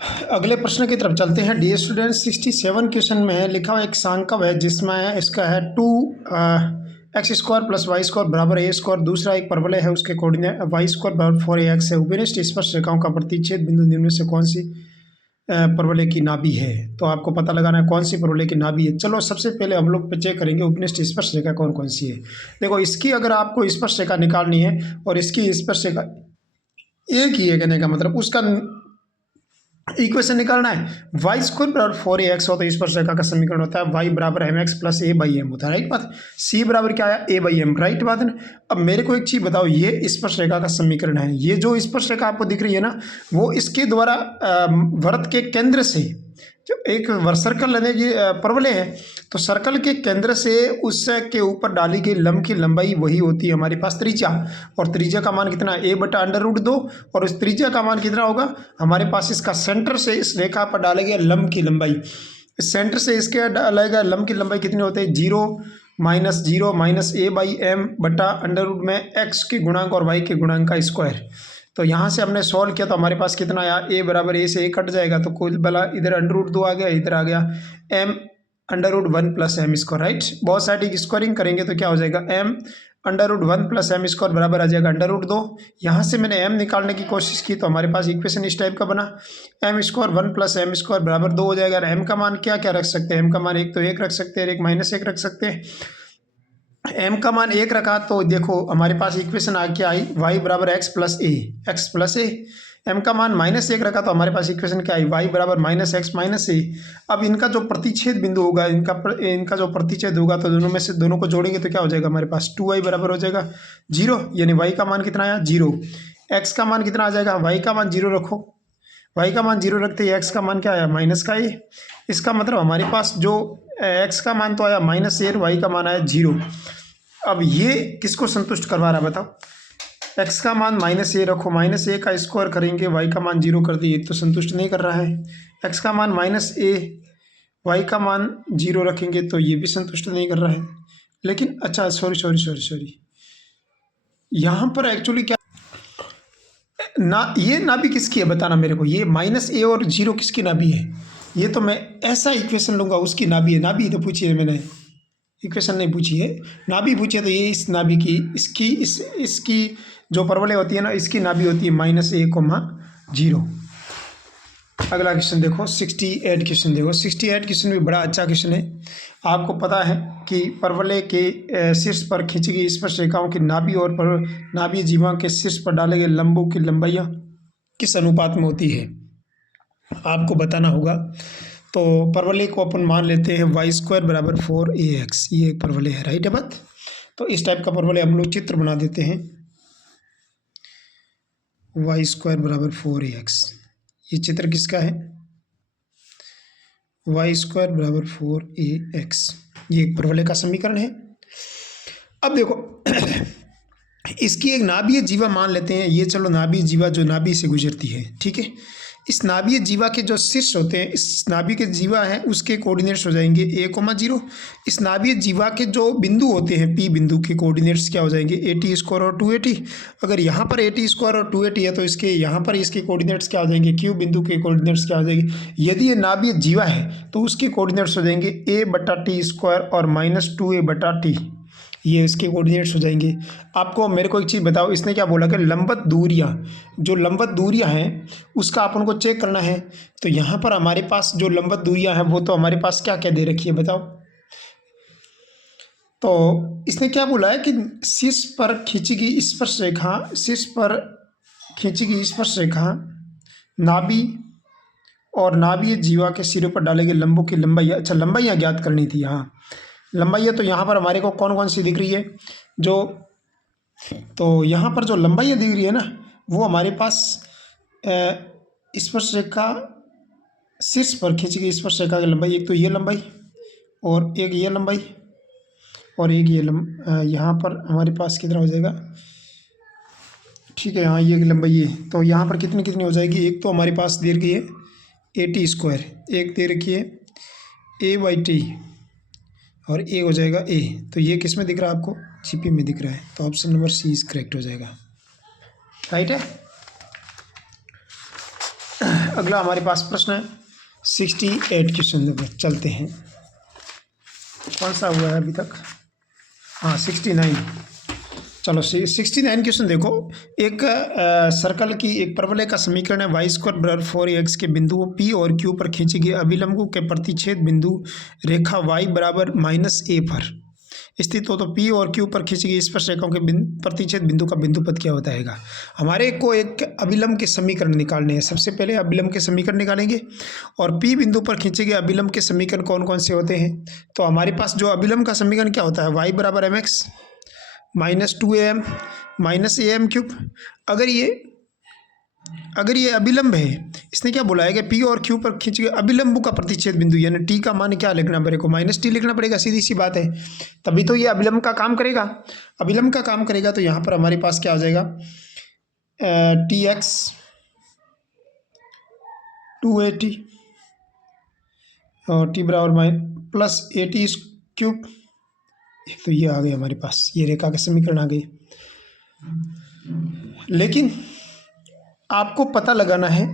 अगले प्रश्न की तरफ चलते हैं। डियर स्टूडेंट, 67 क्वेश्चन में लिखा हुआ एक सांकव है जिसमें इसका है 2x² + y² बराबर a²। दूसरा एक परवलय है, उसके कोऑर्डिनेट y² बराबर 4ax है। उपरिष्ट स्पर्श रेखाओं का प्रतिच्छेद बिंदु निम्न में से कौन सी परवलय की नाभि है। तो आपको पता लगाना है कौन सी परवलय की नाभि है। चलो सबसे पहले हम लोग चेक करेंगे उपनिष्ठ स्पर्श रेखा कौन कौन सी है। देखो, इसकी अगर आपको स्पर्श रेखा निकालनी है और इसकी स्पर्श रेखा एक ही है, कहने का मतलब उसका इक्वेशन निकालना है। y² बराबर 4ax हो तो स्पर्श रेखा का समीकरण होता है y बराबर mx + a/m होता है। राइट बात। c बराबर क्या आया, a/m। राइट बात है। अब मेरे को एक चीज बताओ, ये स्पर्श रेखा का समीकरण है। ये जो स्पर्श रेखा आपको दिख रही है ना, वो इसके द्वारा वृत्त के केंद्र से जो एक सर्कल लेने की परवलय है, तो सर्कल के केंद्र से उसके ऊपर डाली गई लंब की लंबाई वही होती है हमारे पास त्रिज्या। और त्रिज्या का मान कितना, a/√2। और उस त्रिज्या का मान कितना होगा हमारे पास, इसका सेंटर से इस रेखा पर डाले गए लंब की लंबाई, इस सेंटर से इसके डाले गए लंब की लंबाई कितनी होती है, 0 - 0 - a/m/√, में x के गुणांक और y के गुणांक का स्क्वायर। तो यहाँ से हमने सॉल्व किया तो हमारे पास कितना आया, a बराबर a से a कट जाएगा, तो कुल बला इधर √2 आ गया, इधर आ गया m√1 + m²। राइट। बहुत सारी स्क्वायरिंग करेंगे तो क्या हो जाएगा, m√1 + m² बराबर आ जाएगा √2। यहाँ से मैंने m निकालने की कोशिश की तो हमारे पास इक्वेशन इस टाइप का बना, m² 1 + m² बराबर 2 हो जाएगा। और m का मान क्या क्या रख सकते हैं, m का मान एक तो 1 रख सकते हैं, एक -1 रख सकते हैं। m का मान 1 रखा तो देखो हमारे पास इक्वेशन आ क्या आई, y बराबर x + a। m का मान -1 रखा तो हमारे पास इक्वेशन क्या आई, y बराबर -x - a। अब इनका जो प्रतिच्छेद बिंदु होगा, इनका जो प्रतिच्छेद होगा, तो दोनों में से दोनों को जोड़ेंगे तो क्या हो जाएगा हमारे पास, 2y बराबर हो जाएगा 0। यानी y का मान कितना आया, 0। x का मान कितना आ जाएगा, y का मान 0 रखो, y का मान 0 रखते ही x का मान क्या आया, -a। इसका मतलब हमारे पास जो x का मान तो आया -a और y का मान आया 0। अब ये किसको संतुष्ट करवा रहा है बताओ, x का मान -a रखो, -a का स्क्वायर करेंगे, y का मान 0 कर दिए तो संतुष्ट नहीं कर रहा है। x का मान -a, y का मान 0 रखेंगे तो ये भी संतुष्ट नहीं कर रहा है। लेकिन अच्छा, सॉरी, यहाँ पर एक्चुअली क्या ना, ये नाभि किसकी है बताना मेरे को, ये -a और 0 किसकी नाभि है। ये तो मैं ऐसा इक्वेशन लूंगा उसकी नाभि है। नाभि तो पूछी है मैंने, इक्वेशन नहीं पूछी है, नाभि पूछी है। तो ये इस नाभि की, इसकी जो परवलय होती है ना, इसकी नाभि होती है -a, 0। अगला क्वेश्चन देखो, 68 क्वेश्चन देखो। 68 क्वेश्चन भी बड़ा अच्छा क्वेश्चन है। आपको पता है कि परवलय के शीर्ष पर खींची गई स्पर्श रेखाओं की नाभि और नाभीय जीवा के शीर्ष पर डाले गए लंबों की लंबाइयाँ किस अनुपात में होती है, आपको बताना होगा। तो परवलय को अपन मान लेते हैं y² बराबर 4ax, ये एक परवलय है। राइट है बात। तो इस टाइप का परवलय हम लोग चित्र बना देते हैं, y² बराबर 4ax। ये चित्र किसका है, y² बराबर 4ax, ये एक परवलय का समीकरण है। अब देखो इसकी एक नाभीय जीवा मान लेते हैं। ये चलो नाभीय जीवा जो नाभि से गुजरती है, ठीक है। इस नाभीय जीवा के जो शीर्ष होते हैं, इस नाभि के जीवा है उसके कोऑर्डिनेट्स हो जाएंगे a, 0। इस नाभीय जीवा के जो बिंदु होते हैं P बिंदु के कोऑर्डिनेट्स क्या हो जाएंगे, at² और 2at। अगर यहाँ पर at² और 2at है तो इसके यहाँ पर इसके कोऑर्डिनेट्स क्या हो जाएंगे, Q बिंदु के कोऑर्डिनेट्स क्या हो जाएंगे। यदि ये नाभीय जीवा है तो उसके कोऑर्डिनेट्स हो जाएंगे a/t² और -2a/t, ये इसके कोऑर्डिनेट्स हो जाएंगे। आपको मेरे को एक चीज़ बताओ, इसने क्या बोला कि लंबवत दूरियां, जो लंबवत दूरियां हैं उसका अपन को चेक करना है। तो यहाँ पर हमारे पास जो लंबवत दूरियां हैं वो तो हमारे पास क्या क्या दे रखी है बताओ। तो इसने क्या बोला है कि शीर्ष पर खींची गई स्पर्श रेखा, शीर्ष पर खींची गई स्पर्श रेखा नाभि और नाभीय जीवा के सिरों पर डाले गए लंबों की लंबाई, अच्छा लंबाइयाँ ज्ञात करनी थी। हाँ लंबाइयाँ, तो यहाँ पर हमारे को कौन कौन सी दिख रही है, तो यहाँ पर जो लंबाइयाँ दिख रही है ना, वो हमारे पास स्पर्श रेखा शीर्ष पर खींची गई स्पर्श रेखा की लंबाई, एक तो ये लंबाई और एक ये लंबाई और एक ये यहाँ पर हमारे पास कितना हो जाएगा, ठीक है। हाँ ये लंबाई है, तो यहाँ पर कितनी कितनी हो जाएगी, एक तो हमारे पास दे रखी है at², एक दे रखी है a/t और ए हो जाएगा ए। तो ये किस में दिख रहा है आपको, जीपी में दिख रहा है। तो option number C is correct हो जाएगा। राइट है। अगला हमारे पास प्रश्न है 68 क्वेश्चन देखो, चलते हैं। कौन सा हुआ है अभी तक? हाँ 69। चलो 69 क्वेश्चन देखो। एक सर्कल की एक परवलय का समीकरण है वाई स्क्वायर बराबर 4x के बिंदुओं P और Q पर खींची गई अभिलंबों के प्रतिच्छेद बिंदु रेखा y बराबर -a पर स्थित हो तो P और Q पर खींची गई स्पर्श रेखाओं के प्रतिच्छेद बिंदु का बिंदु पद क्या होता है? हमारे को एक अभिलंब के समीकरण निकालने हैं। सबसे पहले अभिलंब के समीकरण निकालेंगे और P बिंदु पर खींचे गए अभिलंब के समीकरण कौन कौन से होते हैं? तो हमारे पास जो अभिलंब का समीकरण क्या होता है? y बराबर mx -2am -am क्यूब। अगर ये अभिलंब है, इसने क्या बोला है कि P और Q पर खींचे गए अभिलंबों का प्रतिच्छेद बिंदु यानी T का मान क्या लिखना पड़ेगा? -T लिखना पड़ेगा, सीधी सी बात है। तभी तो ये अभिलंब का काम करेगा। अभिलंब का काम करेगा तो यहाँ पर हमारे पास क्या आ जाएगा? TX 2AT और T बराबर +AT क्यूब। एक तो ये आ गया हमारे पास, ये रेखा के समीकरण आ गए। लेकिन आपको पता लगाना है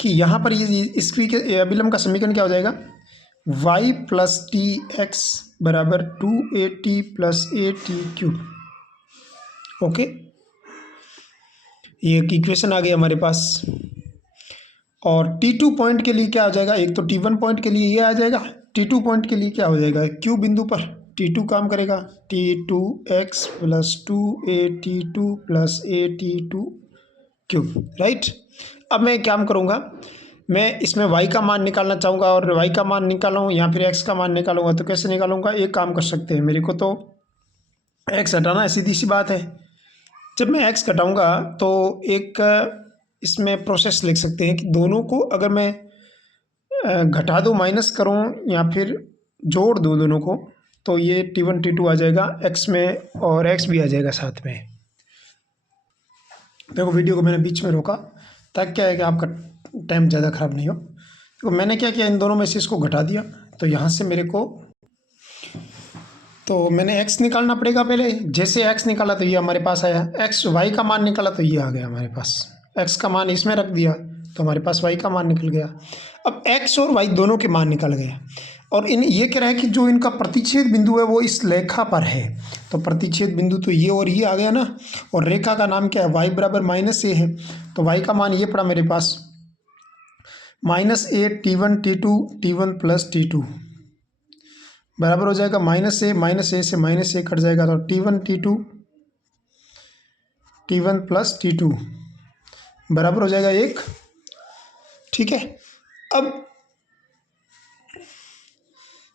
कि यहाँ पर ये इसकी अभिलंब का समीकरण क्या हो जाएगा? y + TX बराबर 2AT + AT क्यूब। ओके, ये एक इक्वेशन आ गई हमारे पास। और T2 पॉइंट के लिए क्या आ जाएगा? एक तो T1 पॉइंट के लिए ये आ जाएगा, T2 पॉइंट के लिए क्या हो जाएगा? Q बिंदु पर T2 काम करेगा, T2x + 2AT2 + AT2 cube, right. अब मैं क्या करूँगा, मैं इसमें y का मान निकालना चाहूँगा और y का मान निकालूँ या फिर x का मान निकालूँगा तो कैसे निकालूँगा? एक काम कर सकते हैं, मेरे को तो x हटाना है, सीधी सी बात है। जब मैं x घटाऊँगा तो एक इसमें प्रोसेस लिख सकते हैं कि दोनों को अगर मैं घटा दूँ, माइनस करूँ या फिर जोड़ दूँ दोनों को, तो ये T1 T2 आ जाएगा x में और x भी आ जाएगा साथ में। देखो वीडियो को मैंने बीच में रोका ताकि क्या है कि आपका टाइम ज़्यादा ख़राब नहीं हो। तो मैंने क्या किया, इन दोनों में से इसको घटा दिया, तो यहाँ से मेरे को तो मैंने x निकालना पड़ेगा पहले। जैसे x निकाला तो ये हमारे पास आया, y का मान निकाला तो ये आ गया हमारे पास। x का मान इसमें रख दिया तो हमारे पास y का मान निकल गया। अब x और y दोनों के मान निकल गए और ये कह रहा है कि जो इनका प्रतिच्छेद बिंदु है वो इस रेखा पर है। तो प्रतिच्छेद बिंदु तो ये और ये आ गया ना, और रेखा का नाम क्या है? y बराबर -a है। तो y का मान ये पड़ा मेरे पास -a T1 T2 T1 + T2 बराबर हो जाएगा -a से -a कट जाएगा तो T1 T2 T1 + T2 बराबर हो जाएगा 1। ठीक है, अब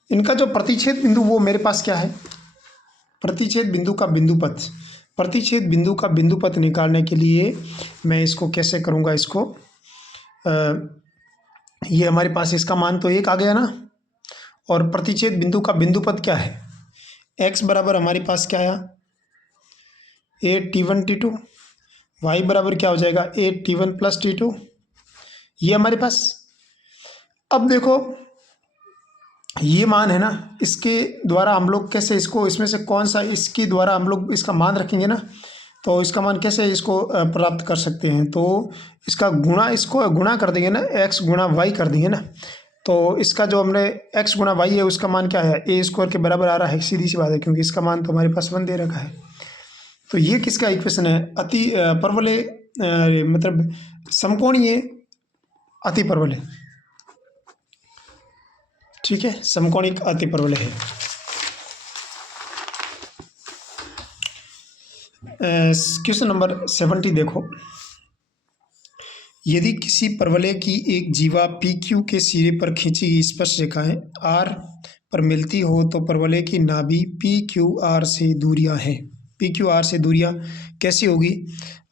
इनका जो प्रतिच्छेद बिंदु वो मेरे पास क्या है? प्रतिच्छेद बिंदु का बिंदु पथ। प्रतिच्छेद बिंदु का बिंदु पथ निकालने के लिए मैं इसको कैसे करूँगा? इसको ये हमारे पास इसका मान तो 1 आ गया ना, और प्रतिच्छेद बिंदु का बिंदु पथ क्या है? x बराबर हमारे पास क्या आया? a T1 T2, y बराबर क्या हो जाएगा? a T1 + T2, ये हमारे पास। अब देखो ये मान है ना, इसके द्वारा हम लोग कैसे इसको, इसमें से कौन सा इसके द्वारा हम लोग इसका मान रखेंगे ना, तो इसका मान कैसे इसको प्राप्त कर सकते हैं? तो इसका गुणा, इसको गुणा कर देंगे ना, x गुणा y कर देंगे ना, तो इसका जो हमने x गुणा y है उसका मान क्या है? a² के बराबर आ रहा है, सीधी सी बात है, क्योंकि इसका मान तो हमारे पास 1 दे रखा है। तो ये किसका इक्वेशन है? अति परवलय मतलब समकोणीय अति परवलय। ठीक है, समकोणिक अति परवलय है। क्वेश्चन नंबर 70 देखो। यदि किसी परवलय की एक जीवा PQ के सिरे पर खींची गई स्पर्श रेखाएं R पर मिलती हो तो परवलय की नाभि PQR से दूरियां हैं। PQR से दूरियां कैसी होगी?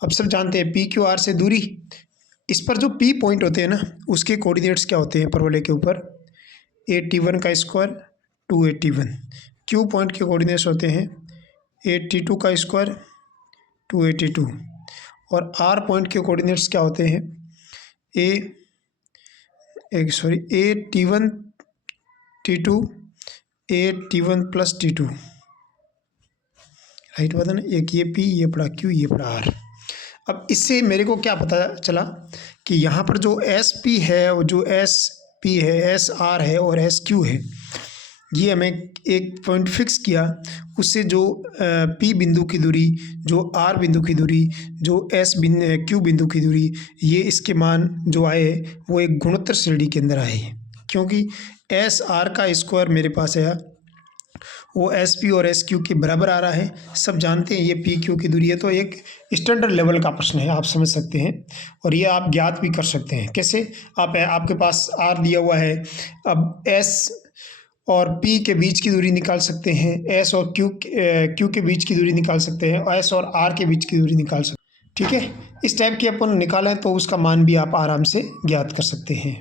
अब सब जानते हैं PQR से दूरी, इस पर जो P पॉइंट होते हैं ना उसके कोऑर्डिनेट्स क्या होते हैं परवलय के ऊपर? AT1 का स्क्वायर 2AT1। Q पॉइंट के कोऑर्डिनेट्स होते हैं AT2 का स्क्वायर 2AT2, और R पॉइंट के कोऑर्डिनेट्स क्या होते हैं? AT1 T2 AT1 + T2, right बात है ना। एक ये P, ये पड़ा Q, ये पड़ा R। अब इससे मेरे को क्या पता चला कि यहाँ पर जो एस पी है और जो एस पी है, एस आर है और एस क्यू है, ये हमें एक पॉइंट फिक्स किया, उससे जो पी बिंदु की दूरी, जो आर बिंदु की दूरी, जो क्यू बिंदु की दूरी, ये इसके मान जो आए वो एक गुणोत्तर श्रेणी के अंदर आए, क्योंकि एस आर का स्क्वायर मेरे पास आया वो एस पी और एस क्यू के बराबर आ रहा है। सब जानते हैं ये पी क्यू की दूरी है, तो एक स्टैंडर्ड लेवल का प्रश्न है, आप समझ सकते हैं। और ये आप ज्ञात भी कर सकते हैं। कैसे? आपके पास आर दिया हुआ है, अब एस और पी के बीच की दूरी निकाल सकते हैं, एस और क्यू के बीच की दूरी निकाल सकते हैं, और एस और आर के बीच की दूरी निकाल सकते हैं। ठीक है, इस टाइप की अपन निकालें तो उसका मान भी आप आराम से ज्ञात कर सकते हैं।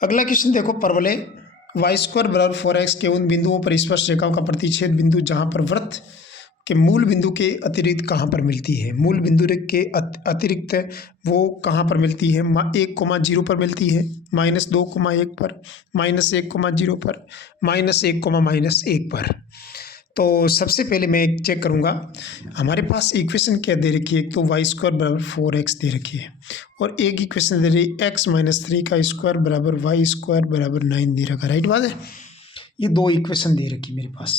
अगला क्वेश्चन देखो, परवलय वाई स्क्वायर बराबर 4x के उन बिंदुओं पर स्पर्श रेखाओं का प्रतिच्छेद बिंदु जहां पर वृत्त के मूल बिंदु के अतिरिक्त कहाँ पर मिलती है। मूल बिंदु के अतिरिक्त वो कहाँ पर मिलती है? 1,0 पर मिलती है, -2,1 पर, -1,0 पर, -1,-1 पर। तो सबसे पहले मैं एक चेक करूँगा, हमारे पास इक्वेशन क्या दे रखी है? एक तो वाई स्क्वायर बराबर 4x दे रखी है, और एक इक्वेशन दे रही है x-3 का स्क्वायर बराबर वाई स्क्वायर बराबर 9 दे रखा। राइट बात है? ये दो इक्वेशन दे रखी मेरे पास।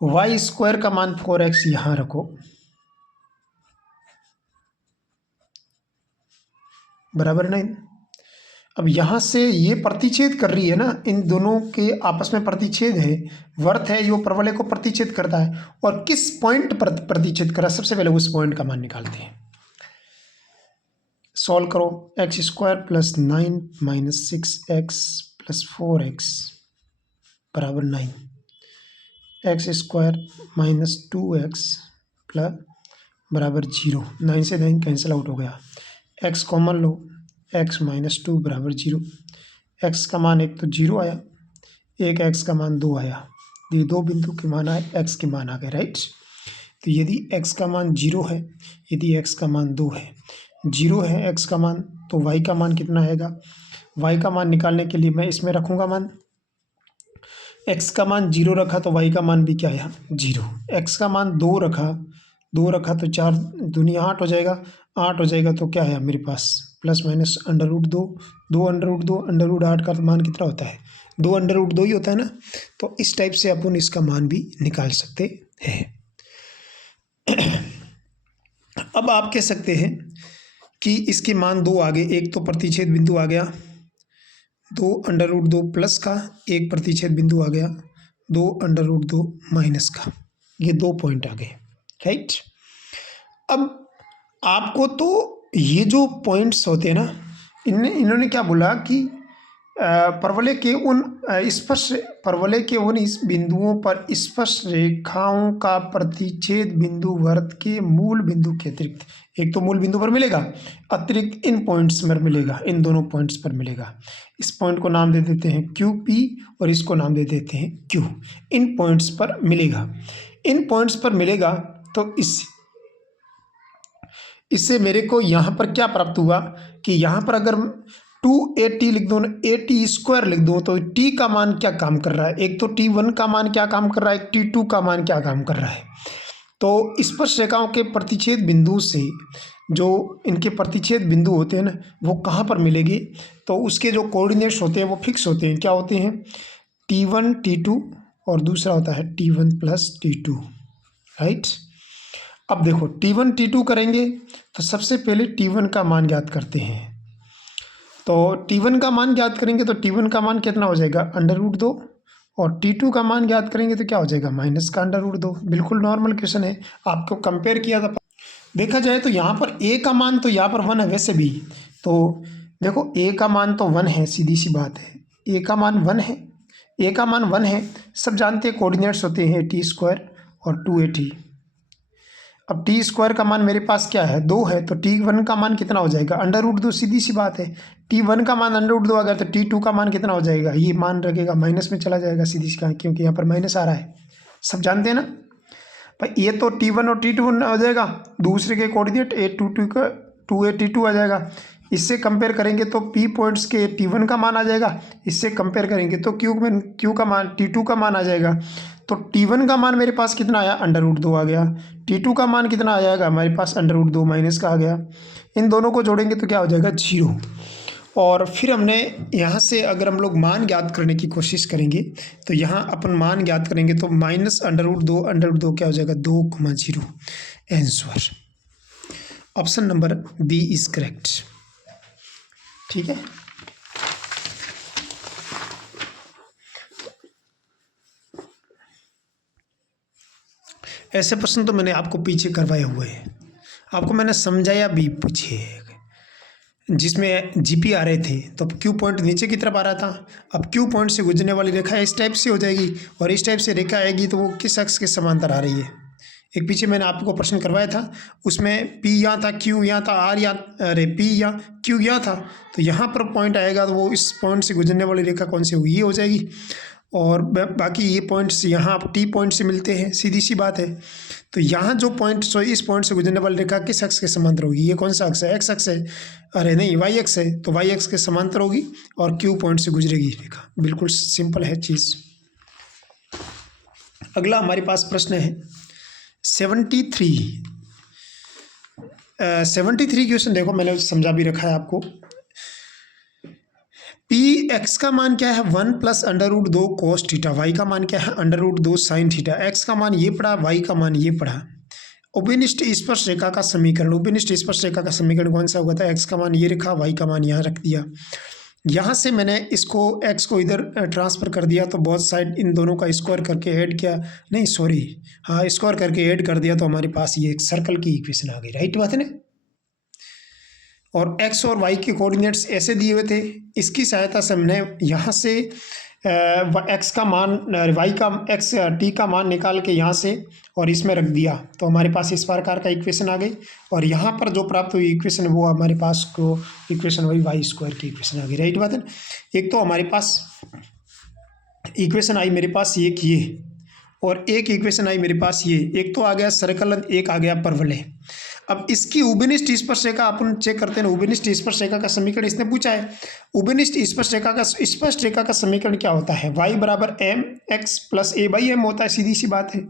वाई स्क्वायर का मान 4x यहाँ रखो, बराबर 9। अब यहाँ से ये प्रतिच्छेद कर रही है ना, इन दोनों के आपस में प्रतिच्छेद है, वर्त है, यो परवलय को प्रतिच्छेद करता है। और किस पॉइंट पर प्रतिच्छेद कर रहा है, सबसे पहले उस पॉइंट का मान निकालते हैं। सॉल्व करो, x square plus 9 minus 6x plus 4x बराबर 9, x square minus 2x plus बराबर 0, 9 से 9 कैंसिल आउट हो गया, x कॉमन लो, x -2 बराबर 0। x का मान एक तो 0 आया, एक x का मान 2 आया, ये दो बिंदु के मान आए, x के मान आ गए। राइट? तो यदि x का मान 0 है, यदि x का मान 2 है, 0 है x का मान, तो y का मान कितना आएगा? y का मान निकालने के लिए मैं इसमें रखूँगा मान, x का मान 0 रखा तो y का मान भी क्या आया? 0। x का मान 2 रखा तो 4 दूनी 8 हो जाएगा, 8 हो जाएगा तो क्या आया मेरे पास? प्लस माइनस √2, 2 √8 का मान कितना होता है? 2 √2 ही होता है ना। तो इस टाइप से अपन इसका मान भी निकाल सकते हैं। अब आप कह सकते हैं कि इसके मान दो आ गए, एक तो प्रतिच्छेद बिंदु आ गया, 2 √2 प्लस का, एक प्रतिच्छेद बिंदु आ गया 2 √2 माइनस का, ये दो पॉइंट आ गए। राइट? अब आपको तो ये जो पॉइंट्स होते हैं ना, इन्होंने क्या बोला कि परवलय के उन इस बिंदुओं पर स्पर्श रेखाओं का प्रतिच्छेद बिंदु वृत्त के मूल बिंदु के अतिरिक्त, एक तो मूल बिंदु पर मिलेगा, अतिरिक्त इन पॉइंट्स पर मिलेगा, इन दोनों पॉइंट्स पर मिलेगा। इस पॉइंट को नाम दे देते हैं QP और इसको नाम दे देते हैं Q। इन पॉइंट्स पर मिलेगा, इन पॉइंट्स पर मिलेगा। तो इससे मेरे को यहाँ पर क्या प्राप्त हुआ कि यहाँ पर अगर 2AT लिख दो ना, AT² लिख दो, तो T का मान क्या काम कर रहा है? एक तो T1 का मान क्या काम कर रहा है, T2 का मान क्या काम कर रहा है। तो स्पर्श रेखाओं के प्रतिच्छेद बिंदु से जो इनके प्रतिच्छेद बिंदु होते हैं ना, वो कहाँ पर मिलेगी? तो उसके जो कोऑर्डिनेट्स होते हैं वो फिक्स होते हैं। क्या होते हैं? T1 T2 और दूसरा होता है T1 + T2। राइट? अब देखो T1 T2 करेंगे तो सबसे पहले T1 का मान ज्ञात करते हैं। तो T1 का मान ज्ञात करेंगे तो T1 का मान कितना हो जाएगा? √2, और T2 का मान ज्ञात करेंगे तो क्या हो जाएगा? माइनस का √2। बिल्कुल नॉर्मल क्वेश्चन है, आपको कंपेयर किया था। देखा जाए तो यहाँ पर A का मान तो यहाँ पर 1 है वैसे भी, तो देखो A का मान तो 1 है, सीधी सी बात है, A का मान 1 है, A का मान 1 है। सब जानते हैं कोऑर्डिनेट्स होते हैं T² और 2AT। अब T² का मान मेरे पास क्या है? 2 है, तो T1 का मान कितना हो जाएगा? √2। सीधी सी बात है, T1 का मान √2 आ गया तो T2 का मान कितना हो जाएगा? ये मान रखेगा माइनस में चला जाएगा सीधी सी, क्योंकि यहाँ पर माइनस आ रहा है। सब जानते हैं ना भाई, ये तो T1 और T2 हो जाएगा, दूसरे के कोऑर्डिनेट A22 का 2AT2 आ जाएगा, इससे कंपेयर करेंगे तो P पॉइंट्स के T1 का मान आ जाएगा, इससे कंपेयर करेंगे तो Q का मान T2 का मान आ जाएगा। तो T1 का मान मेरे पास कितना आया, √2 आ गया। T2 का मान कितना आ जाएगा हमारे पास, √2 माइनस का आ गया। इन दोनों को जोड़ेंगे तो क्या हो जाएगा, 0। और फिर हमने यहाँ से अगर हम लोग मान ज्ञात करने की कोशिश करेंगे तो यहाँ अपन मान ज्ञात करेंगे तो -√2 क्या हो जाएगा, 2,0। Answer option number B is correct. ठीक है, ऐसे प्रश्न तो मैंने आपको पीछे करवाए हुए हैं, आपको मैंने समझाया भी पीछे, जिसमें जीपी आ रहे थे तो अब क्यू पॉइंट नीचे की तरफ आ रहा था। अब क्यू पॉइंट से गुजरने वाली रेखा इस टाइप से हो जाएगी और इस टाइप से रेखा आएगी तो वो किस अक्ष के समांतर आ रही है। एक पीछे मैंने आपको प्रश्न करवाया था, उसमें पी यहाँ था, क्यू यहाँ था, आर यहाँ, अरे पी यहाँ, क्यू यहाँ था, तो यहाँ पर पॉइंट आएगा तो वो इस पॉइंट से गुजरने वाली रेखा कौन सी होगी, ये हो जाएगी। और बाकी ये पॉइंट्स यहाँ टी पॉइंट से मिलते हैं, सीधी सी बात है। तो यहाँ जो पॉइंट इस पॉइंट से गुजरने वाली रेखा किस अक्ष के समांतर होगी, ये कौन सा अक्ष है, एक्स अक्ष है, अरे नहीं वाई अक्ष है, तो वाई अक्ष के समांतर होगी और क्यू पॉइंट से गुजरेगी रेखा। बिल्कुल सिंपल है चीज़। अगला हमारे पास प्रश्न है 73 क्वेश्चन। देखो मैंने समझा भी रखा है आपको। पी एक्स का मान क्या है, 1 + √2 cos थीटा। वाई का मान क्या है, √2 sin थीटा। एक्स का मान ये पड़ा, वाई का मान ये पड़ा। उभयनिष्ठ स्पर्श रेखा का समीकरण, उभयनिष्ठ स्पर्श रेखा का समीकरण कौन सा हुआ था, एक्स का मान ये रखा, वाई का मान यहाँ रख दिया। यहाँ से मैंने इसको एक्स को इधर ट्रांसफ़र कर दिया तो बहुत साइड इन दोनों का स्क्वायर करके ऐड किया, नहीं सॉरी हाँ स्क्वायर करके ऐड कर दिया तो हमारे पास ये एक सर्कल की इक्वेशन आ गई। राइट बात है ना। और एक्स और वाई के कोऑर्डिनेट्स ऐसे दिए हुए थे, इसकी सहायता से हमने यहाँ से एक्स का मान, वाई का एक्स टी का मान निकाल के यहाँ से और इसमें रख दिया तो हमारे पास इस प्रकार का इक्वेशन आ गई। और यहाँ पर जो प्राप्त हुई इक्वेशन वो हमारे पास को इक्वेशन हुई y² की इक्वेशन आ गई। राइट बात है। एक तो हमारे पास इक्वेशन आई मेरे पास एक ये, और एक इक्वेशन आई मेरे पास ये, एक तो आ गया सर्कल, एक आ गया परवलय। अब इसकी उभयनिष्ठ स्पर्श रेखा अपन चेक करते हैं। उभयनिष्ठ स्पर्श रेखा का समीकरण इसने पूछा है। उभयनिष्ठ स्पर्श रेखा का समीकरण क्या होता है, y = mx + a/m होता है, सीधी सी बात है।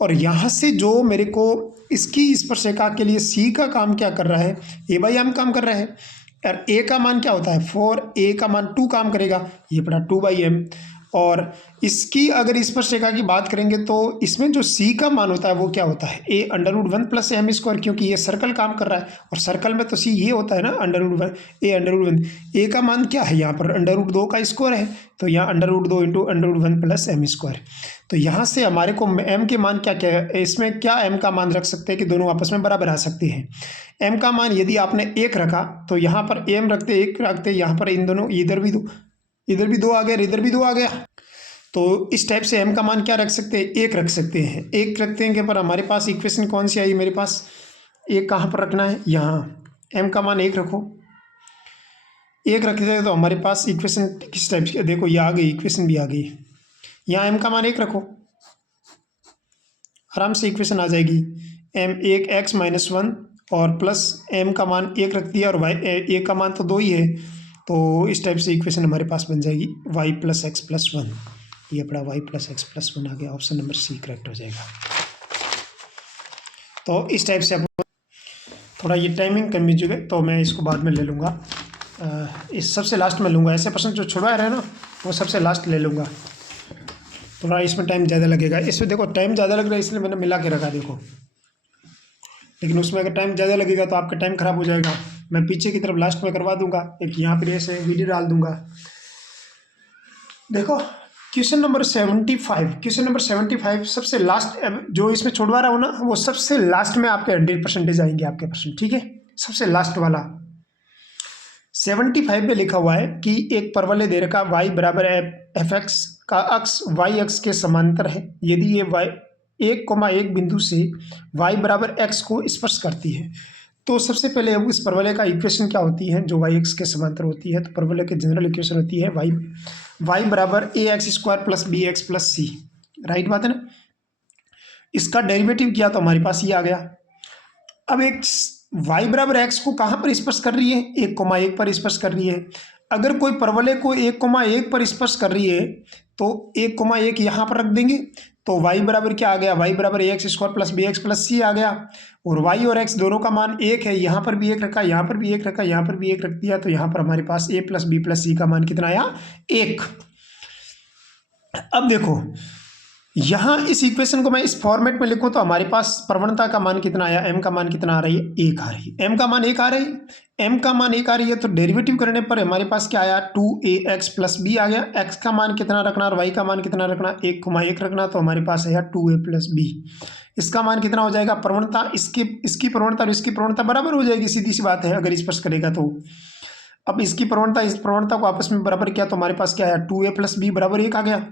और यहाँ से जो मेरे को इसकी स्पर्श रेखा के लिए c का काम क्या कर रहा है, a/m काम कर रहा है। और a का मान क्या होता है 4, a का मान 2 काम करेगा, ये पड़ा 2/m। और इसकी अगर स्पर्श रेखा की बात करेंगे तो इसमें जो c का मान होता है वो क्या होता है, a √1 + m², क्योंकि ये सर्कल काम कर रहा है और सर्कल में तो c ये होता है ना √1, a का मान क्या है यहाँ पर √2 का स्क्वायर है, तो यहाँ √2 × √1 + m²। तो यहाँ से हमारे को m के मान क्या क्या है, इसमें क्या m का मान रख सकते हैं कि दोनों आपस में बराबर आ सकते हैं। m का मान यदि आपने 1 रखा तो यहाँ पर m रखते 1 रखते, यहाँ पर इन दोनों इधर भी 2 आ गया, इधर भी 2 आ गया। तो इस टाइप से m का मान क्या रख सकते हैं, 1 रख सकते हैं। 1 रखते हैं के पर हमारे पास इक्वेशन कौन सी आई मेरे पास, 1 कहाँ पर रखना है, यहाँ m का मान 1 रखो। 1 रखते हैं तो हमारे पास इक्वेशन किस टाइप की, देखो ये आ गई, इक्वेशन भी आ गई। यहाँ m का मान 1 रखो, आराम से इक्वेशन आ जाएगी। m1 x - 1 और प्लस m का मान 1 रख दिया और y a का मान तो 2 ही है, तो इस टाइप से इक्वेशन हमारे पास बन जाएगी y + x + 1। ये पड़ा y + x + 1 आ गया, ऑप्शन नंबर सी करेक्ट हो जाएगा। तो इस टाइप से अब थोड़ा ये टाइमिंग कम चुके तो मैं इसको बाद में ले लूँगा, इस सबसे लास्ट में लूँगा। ऐसे प्रश्न जो छुड़वा रहे हैं ना वो सबसे लास्ट ले लूँगा, थोड़ा इसमें टाइम ज़्यादा लगेगा। इसमें देखो टाइम ज़्यादा लग रहा है इसलिए मैंने मिला के रखा देखो, लेकिन उसमें अगर टाइम ज़्यादा लगेगा तो आपका टाइम ख़राब हो जाएगा। मैं पीछे की तरफ लास्ट में करवा दूंगा, एक यहाँ पर ऐसे वीडियो डाल दूंगा। देखो क्वेश्चन नंबर 75 सबसे लास्ट, जो इसमें छोड़वा रहा हूँ ना वो सबसे लास्ट में आपके 100% आएंगे आपके प्रश्न। ठीक है, सबसे लास्ट वाला 75 में लिखा हुआ है कि एक परवलय दे रखा y = fx का अक्ष y अक्ष के समांतर है यदि ये y 1,1 बिंदु से y = x को स्पर्श करती है। तो सबसे पहले अब इस परवलय का इक्वेशन क्या होती है जो y अक्ष के समांतर होती है, तो परवलय की जनरल इक्वेशन होती है y = ax² + bx + c। Right बात है ना। इसका डेरिवेटिव किया तो हमारे पास ये आ गया। अब एक y बराबर x को कहाँ पर स्पर्श कर रही है, 1,1 पर स्पर्श कर रही है। अगर कोई परवलय को 1,1 पर स्पर्श कर रही है तो 1,1 यहाँ पर रख देंगे, तो y बराबर क्या आ गया, y बराबर ax² plus bx plus c आ गया। और y और x दोनों का मान 1 है, यहाँ पर भी 1 रखा, यहाँ पर भी 1 रखा, यहाँ पर भी 1 रख दिया, तो यहाँ पर हमारे पास a plus b plus c का मान कितना आया, 1। अब देखो यहाँ इस इक्वेशन को मैं इस फॉर्मेट में लिखूं तो हमारे पास प्रवणता का मान कितना आया, m का मान कितना आ रही है, 1 आ रही है। m का मान 1 आ रही है, m का मान 1 आ रही है, तो डेरिवेटिव करने पर हमारे पास क्या आया, 2ax प्लस b आ गया। x का मान कितना रखना और y का मान कितना रखना, 1,1 रखना, तो हमारे पास आया 2a प्लस b। इसका मान कितना हो जाएगा, प्रवणता इसकी प्रवणता और इसकी प्रवणता बराबर हो जाएगी, सीधी सी बात है अगर स्पर्श करेगा तो। अब इसकी प्रवणता इस प्रवणता को आपस में बराबर किया तो हमारे पास क्या आया, 2a प्लस b बराबर 1 आ गया।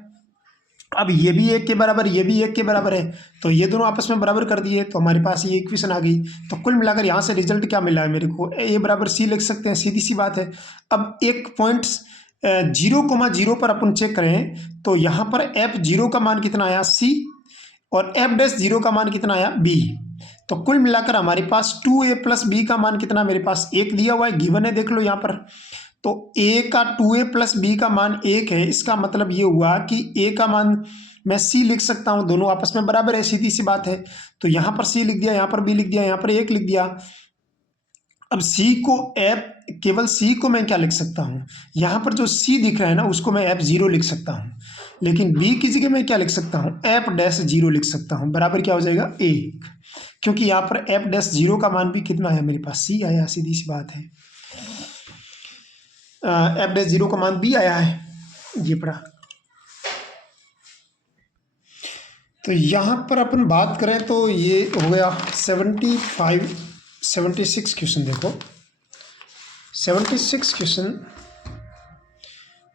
अब ये भी 1 के बराबर, ये भी 1 के बराबर है, तो ये दोनों आपस में बराबर कर दिए, तो हमारे पास ये इक्वेशन आ गई। तो कुल मिलाकर यहाँ से रिजल्ट क्या मिला है मेरे को, a बराबर c लिख सकते हैं, सीधी सी बात है। अब एक पॉइंट 0,0 पर अपन चेक करें तो यहाँ पर f0 का मान कितना आया, c, और f'0 का मान कितना आया, b। तो कुल मिलाकर हमारे पास 2a प्लस b का मान कितना, मेरे पास 1 दिया हुआ है, गिवन है, देख लो यहाँ पर। तो a का 2a प्लस b का मान 1 है, इसका मतलब ये हुआ कि a का मान मैं c लिख सकता हूँ, दोनों आपस में बराबर है, सीधी सी बात है। तो यहाँ पर c लिख दिया, यहाँ पर b लिख दिया, यहाँ पर 1 लिख दिया। अब c को केवल c को मैं क्या लिख सकता हूँ, यहाँ पर जो c दिख रहा है ना उसको मैं f0 लिख सकता हूँ, लेकिन b की जगह मैं क्या लिख सकता हूँ, f'0 लिख सकता हूँ, बराबर क्या हो जाएगा, 1। क्योंकि यहाँ पर f'0 का मान भी कितना आया, मेरे पास c आया, सीधी सी बात है। f'0 का मान b आया है, ये पढ़ा। तो यहाँ पर अपन बात करें तो ये हो गया 76 क्वेश्चन। देखो 76 क्वेश्चन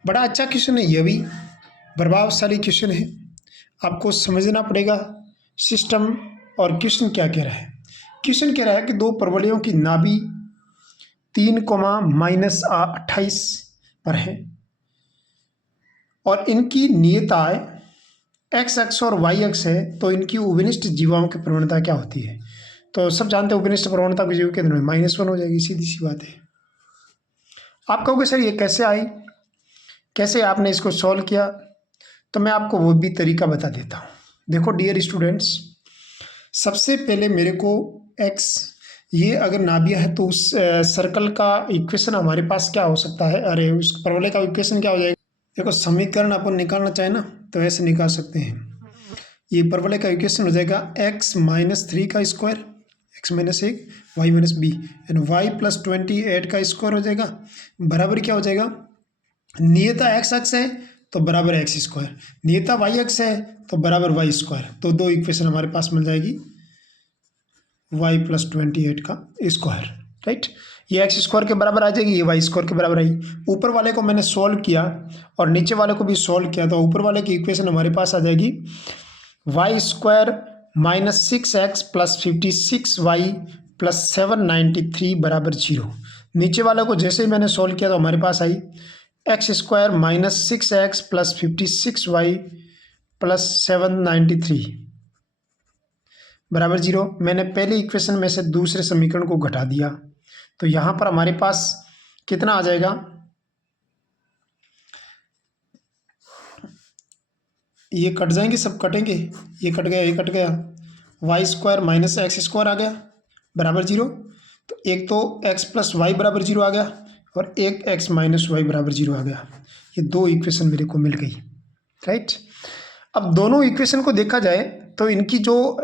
बड़ा अच्छा क्वेश्चन है, ये भी प्रभावशाली क्वेश्चन है। आपको समझना पड़ेगा सिस्टम और क्वेश्चन क्या कह रहा है। क्वेश्चन कह रहा है कि दो परवलयों की नाभि 3,-28 पर है और इनकी नियताएं एक्स अक्ष और वाई अक्ष है, तो इनकी उभयनिष्ठ जीवाओं की प्रवणता क्या होती है। तो सब जानते हैं उभयनिष्ठ प्रवणता की जीव के अंदर -1 हो जाएगी, सीधी सी बात है। आप कहोगे सर ये कैसे आई, कैसे आपने इसको सॉल्व किया, तो मैं आपको वो भी तरीका बता देता हूँ। देखो डियर स्टूडेंट्स, सबसे पहले मेरे को एक्स, ये अगर नाभिया है तो उस सर्कल का इक्वेशन हमारे पास क्या हो सकता है, अरे उस परवलय का इक्वेशन क्या हो जाएगा। देखो समीकरण अपन निकालना चाहे ना तो ऐसे निकाल सकते हैं। ये परवलय का इक्वेशन हो जाएगा x-3 का square, x-1 y-b and y + 28 का स्क्वायर हो जाएगा, बराबर क्या हो जाएगा, नियता x अक्ष है तो बराबर x², नियता y अक्ष है तो बराबर y²। तो दो इक्वेशन हमारे पास मिल जाएगी, y + 28 का स्क्वायर, राइट। ये x² के बराबर आ जाएगी, ये y² के बराबर आई। ऊपर वाले को मैंने सॉल्व किया और नीचे वाले को भी सॉल्व किया, तो ऊपर वाले की इक्वेशन हमारे पास आ जाएगी y² - 6x + 56y + 793 = 0। नीचे वाले को जैसे ही मैंने सॉल्व किया तो हमारे पास आई x² - 6x + 56y + 793 = 0। मैंने पहले इक्वेशन में से दूसरे समीकरण को घटा दिया, तो यहाँ पर हमारे पास कितना आ जाएगा, ये कट जाएंगे, सब कटेंगे, ये कट गया, ये कट गया, y² - x² आ गया बराबर 0। तो एक तो x + y = 0 आ गया और एक x - y = 0 आ गया। ये दो इक्वेशन मेरे को मिल गई, राइट। अब दोनों इक्वेशन को देखा जाए तो इनकी जो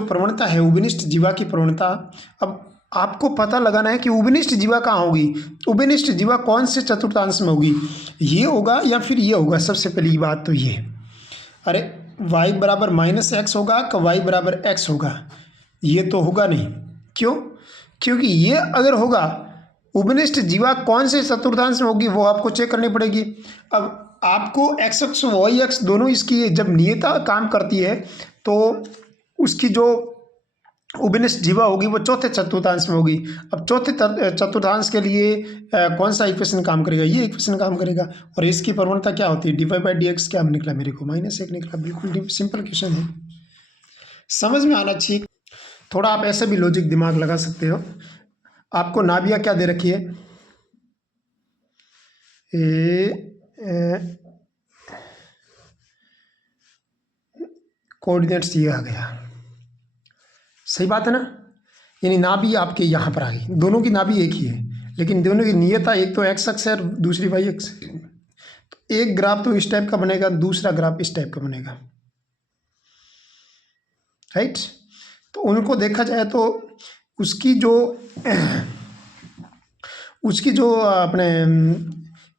प्रवणता है, उभयनिष्ठ जीवा की प्रवणता। अब आपको पता लगाना है कि उभयनिष्ठ जीवा कहाँ होगी, उभयनिष्ठ जीवा कौन से चतुर्थांश में होगी, ये होगा या फिर ये होगा। सबसे पहली बात तो ये, अरे y बराबर -x होगा कि y बराबर x होगा, ये तो होगा नहीं। क्यों? क्योंकि ये अगर होगा, उभयनिष्ठ जीवा कौन से चतुर्थांश में होगी वो आपको चेक करनी पड़ेगी। अब आपको x अक्ष y अक्ष दोनों इसकी जब नियता काम करती है तो उसकी जो उभयनिष्ठ जीवा होगी वो चौथे चतुर्थांश में होगी। अब चौथे चतुर्थांश के लिए कौन सा इक्वेशन काम करेगा, ये इक्वेशन काम करेगा। और इसकी प्रवणता क्या होती है, dy/dx क्या निकला मेरे को, -1 निकला। बिल्कुल सिंपल क्वेश्चन है, समझ में आना चाहिए। थोड़ा आप ऐसे भी लॉजिक दिमाग लगा सकते हो। आपको नाभिया क्या दे रखी है, कोऑर्डिनेट्स दिया आ गया, सही बात है ना। यानी नाभि आपके यहाँ पर आ गई, दोनों की नाभि एक ही है लेकिन दोनों की नियता एक तो एक्स अक्ष है और दूसरी वाई अक्ष। तो एक ग्राफ तो इस टाइप का बनेगा, दूसरा ग्राफ इस टाइप का बनेगा, राइट। तो उनको देखा जाए तो उसकी जो अपने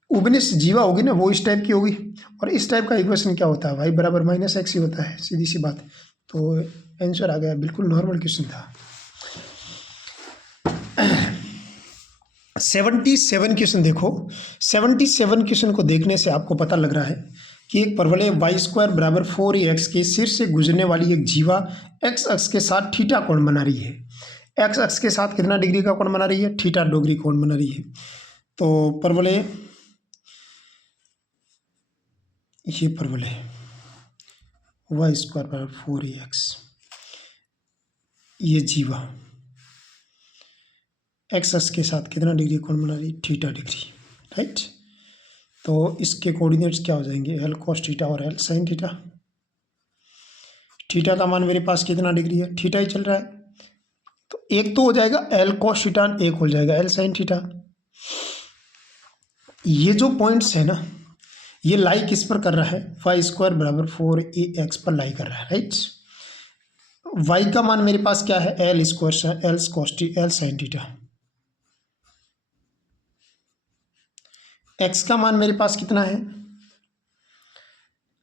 उबनिश जीवा होगी ना, वो इस टाइप की होगी। और इस टाइप का इक्वेशन क्या होता है, वाई बराबर माइनस एक्स ही होता है, सीधी सी बात। तो आंसर आ गया, बिल्कुल नॉर्मल क्वेश्चन था। 77 क्वेश्चन देखो। 77 क्वेश्चन को देखने से आपको पता लग रहा है कि एक परवलय वाई स्क्वायर बराबर 4ax के शीर्ष से गुजरने वाली एक जीवा एक्स अक्ष के साथ थीटा कोण बना रही है। एक्स अक्ष के साथ कितना डिग्री का कोण बना रही है, थीटा डिग्री कोण बना रही है। तो परवलय, ये परवलय वाई स्क्वायर बराबर 4ax, ये जीवा एक्स अक्ष के साथ कितना डिग्री कोण बना रही है, थीटा डिग्री, राइट। तो इसके कोऑर्डिनेट्स क्या हो जाएंगे, एल कॉस थीटा और एल साइन थीटा। थीटा का मान मेरे पास कितना डिग्री है, थीटा ही चल रहा है, तो एक तो हो जाएगा एल कॉस थीटा, एक हो जाएगा एल साइन थीटा। ये जो पॉइंट्स है ना, ये लाई किस पर कर रहा है, वाई स्क्वायर बराबर 4ax पर लाई कर रहा है, राइट। वाई का मान मेरे पास क्या है, L square L cos T L sine theta. X का मान मेरे पास कितना है,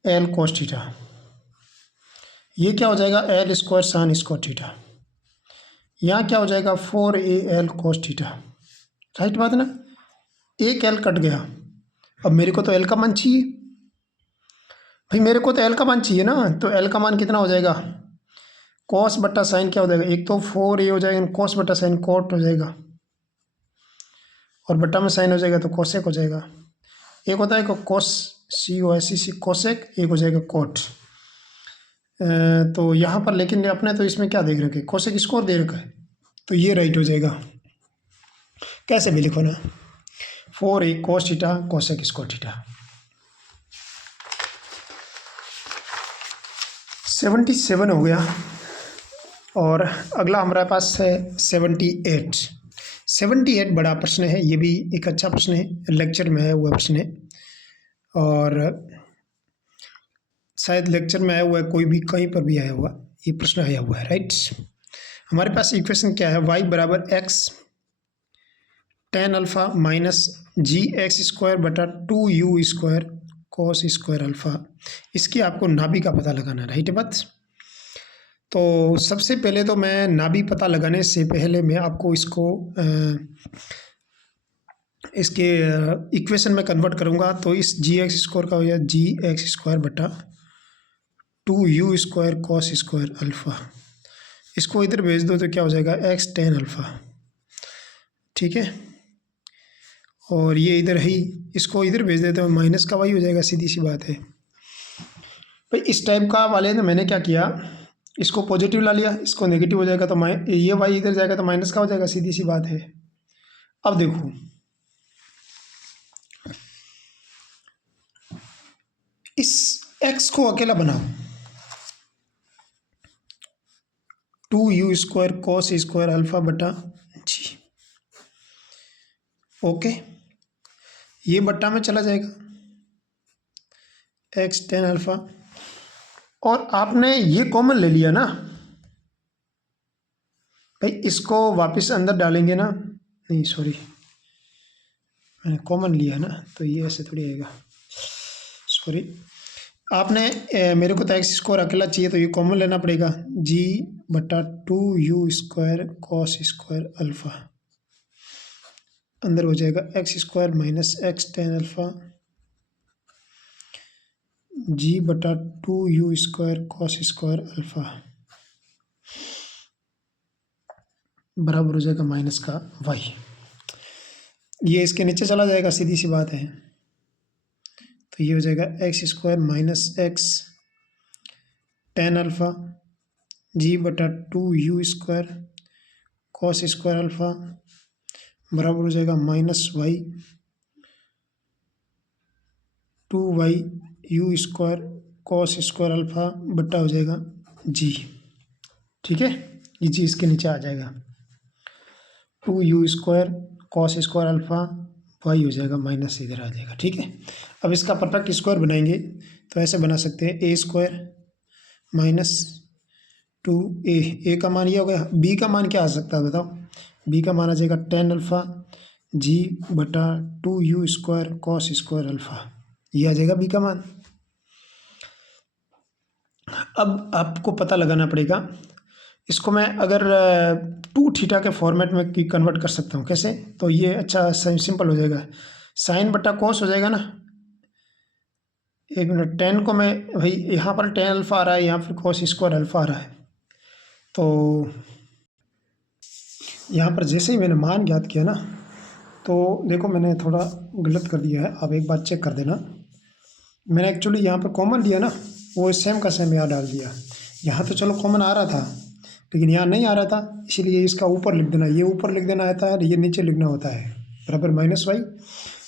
एल कॉस थीटा। ये क्या हो जाएगा, L square sine square theta. यहाँ क्या हो जाएगा, 4a l cos theta, right बात है ना। एक एल कट गया, अब मेरे को तो एल का मान चाहिए भाई, मेरे को तो एल का मान चाहिए ना। तो एल का मान कितना हो जाएगा, कॉस बट्टा साइन क्या हो जाएगा, एक तो 4a हो जाएगा, कॉस बट्टा साइन कॉट हो जाएगा, और बट्टा में साइन हो जाएगा तो कोसेक हो जाएगा। एक होता है कॉस COSEC कोसेक, एक हो जाएगा कोट। तो यहाँ पर लेकिन अपने तो इसमें क्या देख रखे, कोसेक स्कोर दे रखा है, तो ये राइट हो जाएगा। कैसे भी लिखो ना, 4a cos theta cosec score theta. 77 हो गया, और अगला हमारे पास है 78। 78 बड़ा प्रश्न है, ये भी एक अच्छा प्रश्न है, लेक्चर में आया हुआ प्रश्न है, और शायद लेक्चर में आया हुआ है, कोई भी कहीं पर भी आया हुआ ये प्रश्न आया हुआ है, राइट। हमारे पास इक्वेशन क्या है, y बराबर x tan alpha minus gx² बटा 2u square cos square alpha. इसकी आपको नाभि का पता लगाना है, राइट बात। तो सबसे पहले तो मैं नाभि पता लगाने से पहले मैं आपको इसके इक्वेशन में कन्वर्ट करूँगा। तो इस gx² का हो जाए gx² बटा 2u square cos square alpha. इसको इधर भेज दो तो क्या हो जाएगा, x tan अल्फ़ा, ठीक है। और ये इधर ही, इसको इधर भेज देते हो, माइनस का y हो जाएगा, सीधी सी बात है भाई। इस टाइप का वाले ने मैंने क्या किया, इसको पॉजिटिव ला लिया, इसको नेगेटिव हो जाएगा, तो ये y इधर जाएगा तो माइनस का हो जाएगा, सीधी सी बात है। अब देखो, इस x को अकेला बनाओ, 2u square cos square alpha बटा जी, ओके। ये बट्टा में चला जाएगा, x tan अल्फ़ा, और आपने ये कॉमन ले लिया ना भाई, इसको वापस अंदर डालेंगे ना, नहीं सॉरी, मैंने कॉमन लिया ना, तो ये ऐसे थोड़ी आएगा, सॉरी। आपने मेरे को तो एक्स स्क्वायर अकेला चाहिए, तो ये कॉमन लेना पड़ेगा, g बटा 2u square cos square alpha, अंदर हो जाएगा X square minus X tan alpha g बटा 2u square cos square alpha बराबर हो जाएगा माइनस का y। ये इसके नीचे चला जाएगा, सीधी सी बात है। तो ये हो जाएगा X square minus X tan alpha g बटा 2u² कॉस स्क्वायर अल्फ़ा बराबर हो जाएगा -y 2y u² cos square alpha बटा हो जाएगा जी। ठीक है, ये जी इसके नीचे आ जाएगा 2u² cos square alpha Y हो जाएगा माइनस इधर आ जाएगा। ठीक है, अब इसका परफेक्ट स्क्वायर बनाएंगे तो ऐसे बना सकते हैं a² माइनस 2a का मान ये हो गया। b का मान क्या आ सकता है बताओ? b का मान आ जाएगा tan अल्फ़ा जी बटा 2u² कॉस स्क्वायर अल्फ़ा, ये आ जाएगा b का मान। अब आपको पता लगाना पड़ेगा इसको मैं अगर 2θ के फॉर्मेट में की कन्वर्ट कर सकता हूँ। कैसे? तो ये अच्छा सिंपल हो जाएगा, साइन बटा कॉस हो जाएगा ना। एक मिनट, tan को मैं भाई यहाँ पर tan अल्फ़ा आ रहा है, यहाँ पर कॉस स्क्वायर अल्फ़ा आ रहा है, तो यहाँ पर जैसे ही मैंने मान ज्ञात किया ना, तो देखो मैंने थोड़ा गलत कर दिया है, आप एक बार चेक कर देना। मैंने एक्चुअली यहाँ पर कॉमन लिया ना, वो सेम का सेम यहाँ डाल दिया। यहाँ तो चलो कॉमन आ रहा था लेकिन यहाँ नहीं आ रहा था, इसीलिए इसका ऊपर लिख देना, ये ऊपर लिख देना आता है, ये नीचे लिखना होता है बराबर -y।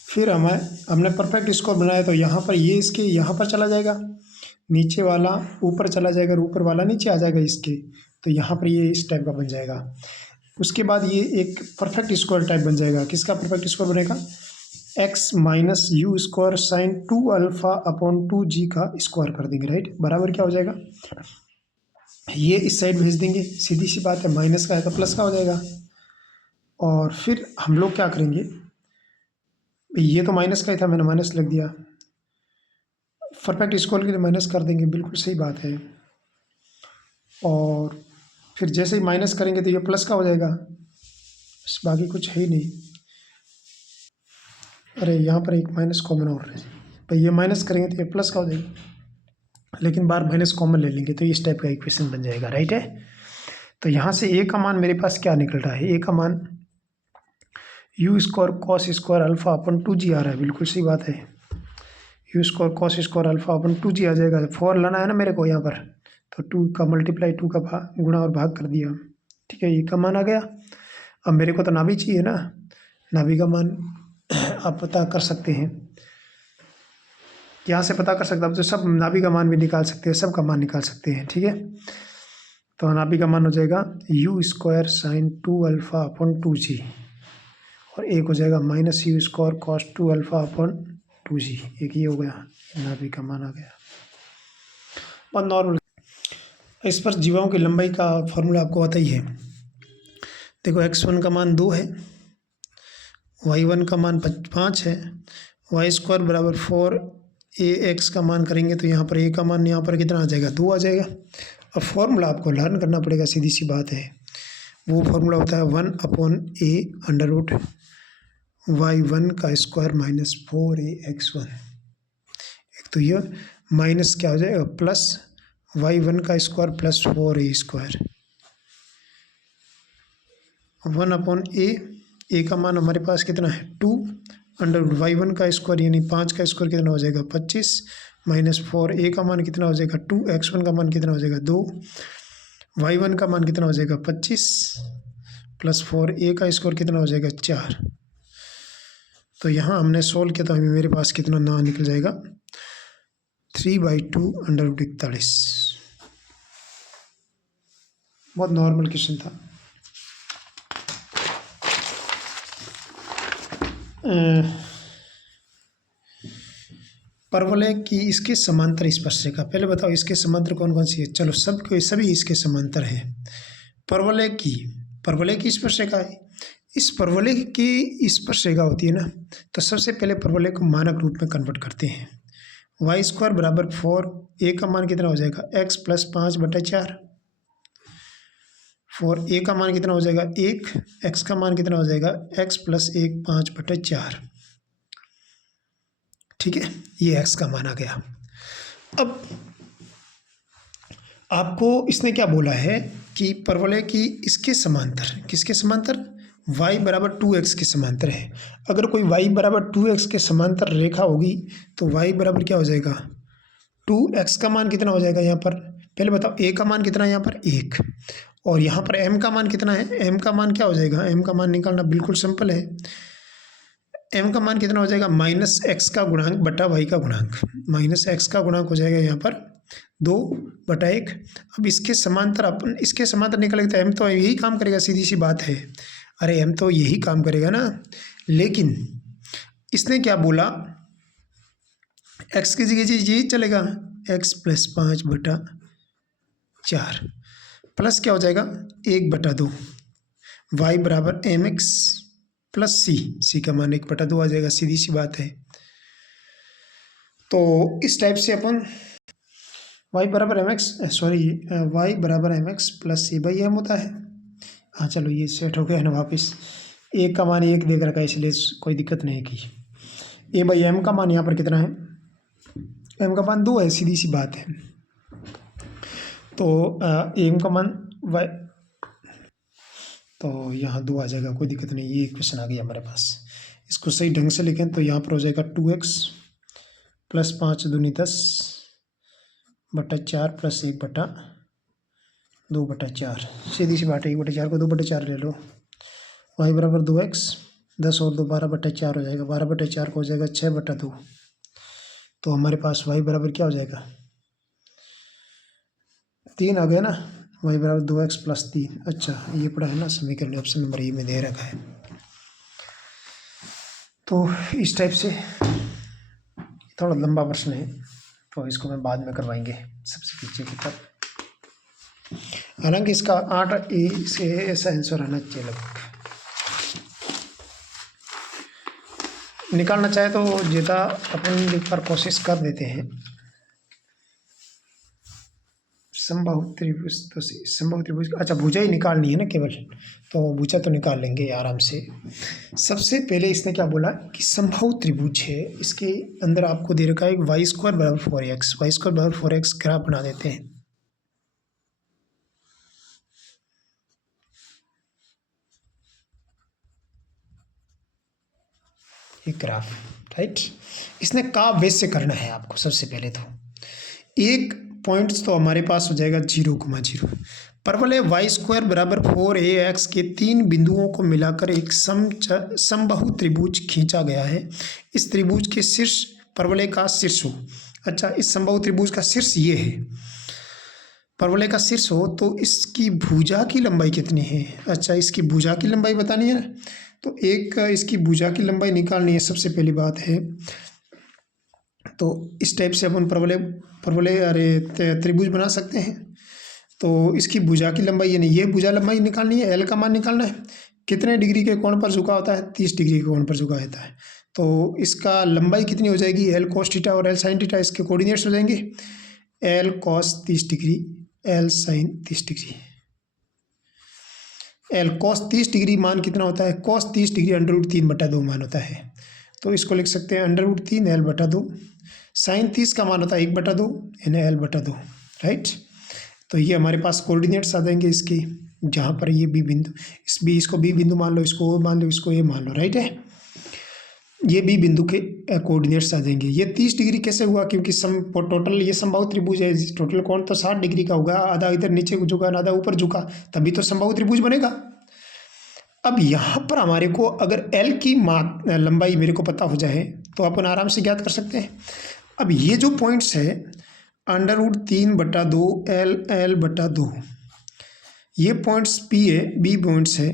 फिर हमने परफेक्ट स्क्वायर बनाया तो यहाँ पर ये इसके यहाँ पर चला जाएगा, नीचे वाला ऊपर चला जाएगा और ऊपर वाला नीचे आ जाएगा इसके, तो यहाँ पर ये इस टाइप का बन जाएगा। उसके बाद ये एक परफेक्ट स्क्वायर टाइप बन जाएगा। किसका परफेक्ट स्क्वायर बनेगा? x minus u square sine 2α/2g का स्क्वायर कर देंगे, राइट। बराबर क्या हो जाएगा? ये इस साइड भेज देंगे, सीधी सी बात है, माइनस का है तो प्लस का हो जाएगा। और फिर हम लोग क्या करेंगे, ये तो माइनस का ही था, मैंने माइनस लिख दिया, परफेक्ट स्क्वायर के लिए माइनस कर देंगे, बिल्कुल सही बात है। और फिर जैसे ही माइनस करेंगे तो ये प्लस का हो जाएगा, बस बाकी कुछ है ही नहीं। अरे यहाँ पर एक माइनस कॉमन और है भाई, ये माइनस करेंगे तो ये प्लस का हो जाएगा, लेकिन बार माइनस कॉमन ले लेंगे तो इस टाइप का इक्वेशन बन जाएगा, राइट है। तो यहाँ से a का मान मेरे पास क्या निकल रहा है? a का मान u² कॉस स्क्वायर अल्फ़ा/2g आ रहा है, बिल्कुल सही बात है। u² कॉस स्क्वायर अल्फ़ा/2g आ जाएगा। 4 लाना है ना मेरे को यहाँ पर, तो 2 का मल्टीप्लाई 2 का गुणा और भाग कर दिया। ठीक है, ये का मान आ गया। अब मेरे को तो नाभि चाहिए ना, नाभि का मान आप पता कर सकते हैं, यहाँ से पता कर सकते हैं। अब तो सब नाभि का मान भी निकाल सकते हैं, सब का मान निकाल सकते हैं। ठीक है, तो नाभि का मान हो जाएगा u² साइन 2α/2g और एक हो जाएगा -u² कॉस 2α/2g, एक ये हो गया, नाभि का मान आ गया। और नॉर्मल इस पर जीवाओं की लंबाई का फॉर्मूला आपको पता ही है। देखो x1 का मान 2 है, y1 का मान 5 है, y² बराबर 4, ax का मान करेंगे तो यहाँ पर a का मान यहाँ पर कितना आ जाएगा? 2 आ जाएगा। अब फॉर्मूला आपको लर्न करना पड़ेगा, सीधी सी बात है। वो फॉर्मूला होता है 1/a √y1 का स्क्वायर माइनस 4ax1। एक तो ये माइनस क्या हो जाएगा, प्लस y1 का स्क्वायर प्लस 4a²। 1/a का मान हमारे पास कितना है? 2 √y1 का स्क्वायर यानी 5 का स्क्वायर कितना हो जाएगा? 25 माइनस 4a का मान कितना हो जाएगा? 2, x1 का मान कितना हो जाएगा? 2, y1 का मान कितना हो जाएगा? 25 प्लस 4a का स्क्वायर कितना हो जाएगा? 4। तो यहाँ हमने सोल्व किया तो मेरे पास कितना ना निकल जाएगा? 3/2 √41। बहुत नॉर्मल क्वेश्चन था। परवलय की इसके समांतर स्पर्शरेखा, पहले बताओ इसके समांतर कौन कौन सी है? चलो सभी इसके समांतर है। परवलय की स्पर्शरेखा है। इस परवलय की स्पर्शरेखा होती है ना, तो सबसे पहले परवलय को मानक रूप में कन्वर्ट करते हैं। y² बराबर 4, a का मान कितना हो जाएगा? x plus 5/4। 4a का मान कितना हो जाएगा? 1, x का मान कितना हो जाएगा? x plus 1 5/4। ठीक है, ये x का मान आ गया। अब आपको इसने क्या बोला है कि परवलय की इसके समांतर, किसके समांतर? y बराबर 2x के समांतर है। अगर कोई y बराबर 2x के समांतर रेखा होगी तो y बराबर क्या हो जाएगा? 2x का मान कितना हो जाएगा यहाँ पर? पहले बताओ ए का मान कितना है यहाँ पर 1, और यहाँ पर m का मान कितना है। m का मान क्या हो जाएगा, m का मान निकालना बिल्कुल सिंपल है। m का मान कितना हो जाएगा, -x का गुणांक बटा y का गुणांक। -x का गुणांक हो जाएगा यहाँ पर 2/1। अब इसके समांतर अपन इसके समांतर निकालेंगे तो m तो यही काम करेगा, सीधी सी बात है। अरे m तो यही काम करेगा ना, लेकिन इसने क्या बोला, x की जगह यही चलेगा, x + 5/4 प्लस क्या हो जाएगा 1/2, y बराबर mx + c का मान 1/2 आ जाएगा, सीधी सी बात है। तो इस टाइप से अपन y बराबर mx + c/m होता है। हाँ चलो ये सेट हो गया है ना वापस। a का मान 1 देख रखा है, इसलिए कोई दिक्कत नहीं की। a/m का मान यहाँ पर कितना है, m का मान 2 है, सीधी सी बात है। तो m का मान y, तो यहाँ 2 आ जाएगा, कोई दिक्कत नहीं। ये क्वेश्चन आ गया हमारे पास, इसको सही ढंग से लिखें तो यहाँ पर हो जाएगा 2x + 5 दूनी 10/4 + 1/2/4, सीधी सी बात है। 1/4 को 2/4 ले लो, y बराबर 2x, 10 और 2 12/4 हो जाएगा, 12/4 को हो जाएगा 6/2। तो हमारे पास y बराबर क्या हो जाएगा, 3 आ गया ना, y बराबर 2x + 3। अच्छा ये पड़ा है ना समीकरण, ऑप्शन नंबर ए में दे रखा है। तो इस टाइप से थोड़ा लंबा प्रश्न है, तो इसको मैं बाद में करवाएंगे सबसे पीछे की तरफ। हालांकि इसका 8 से ऐसा आंसर आना चाहिए लगभग। निकालना चाहे तो ज़्यादा अपन एक बार कोशिश कर देते हैं। समबाहु त्रिभुज, तो समबाहु त्रिभुज, अच्छा भुजा ही निकालनी है ना केवल, तो भुजा तो निकाल लेंगे आराम से। सबसे पहले इसने क्या बोला कि समबाहु त्रिभुज है, इसके अंदर आपको दे रखा है y² = 4x, y² = 4x graph बना देते हैं। ये ग्राफ राइट, इसने का बेस से करना है आपको। सबसे पहले तो एक पॉइंट्स तो हमारे पास हो जाएगा 0,0। परवलय y² = 4ax के 3 बिंदुओं को मिलाकर एक समबाहु त्रिभुज खींचा गया है। इस त्रिभुज के शीर्ष परवलय का शीर्ष हो। अच्छा इस समबाहु त्रिभुज का शीर्ष ये है, परवलय का शीर्ष हो, तो इसकी भुजा की लंबाई कितनी है। अच्छा इसकी भुजा की लंबाई बतानी है ना, तो एक इसकी भुजा की लंबाई निकालनी है सबसे पहली बात है। तो इस टाइप से अपन त्रिभुज बना सकते हैं। तो इसकी भुजा की लंबाई यानी ये भुजा लंबाई निकालनी है, एल का मान निकालना है। कितने डिग्री के कोण पर झुका होता है, 30 डिग्री के कोण पर झुका होता है। तो इसका लंबाई कितनी हो जाएगी, L cos थीटा और L sin थीटा इसके कोऑर्डिनेट्स हो जाएंगे। L cos 30 degree, L sin 30 degree. L cos 30 degree मान कितना होता है, cos 30 डिग्री √3/2 मान होता है। तो इसको लिख सकते हैं √3 L/2। sin 30 का मान होता है 1/2 यानी L/2 राइट। तो ये हमारे पास कोऑर्डिनेट्स आ जाएंगे इसके, जहाँ पर ये बी बिंदु, इसको बी बिंदु मान लो, इसको ओ मान लो, इसको ए मान लो, राइट है। ये बी बिंदु के कोऑर्डिनेट्स आ जाएंगे। ये 30 डिग्री कैसे हुआ, क्योंकि टोटल ये समबाहु त्रिभुज है, टोटल कोण तो 60 डिग्री का होगा, आधा इधर नीचे झुका आधा ऊपर झुका, तभी तो समबाहु त्रिभुज बनेगा। अब यहाँ पर हमारे को अगर एल की लंबाई मेरे को पता हो जाए तो अपन आराम से ज्ञात कर सकते हैं। अब ये जो पॉइंट्स है √3/2 L/2, ये पॉइंट्स पी है, बी पॉइंट्स है,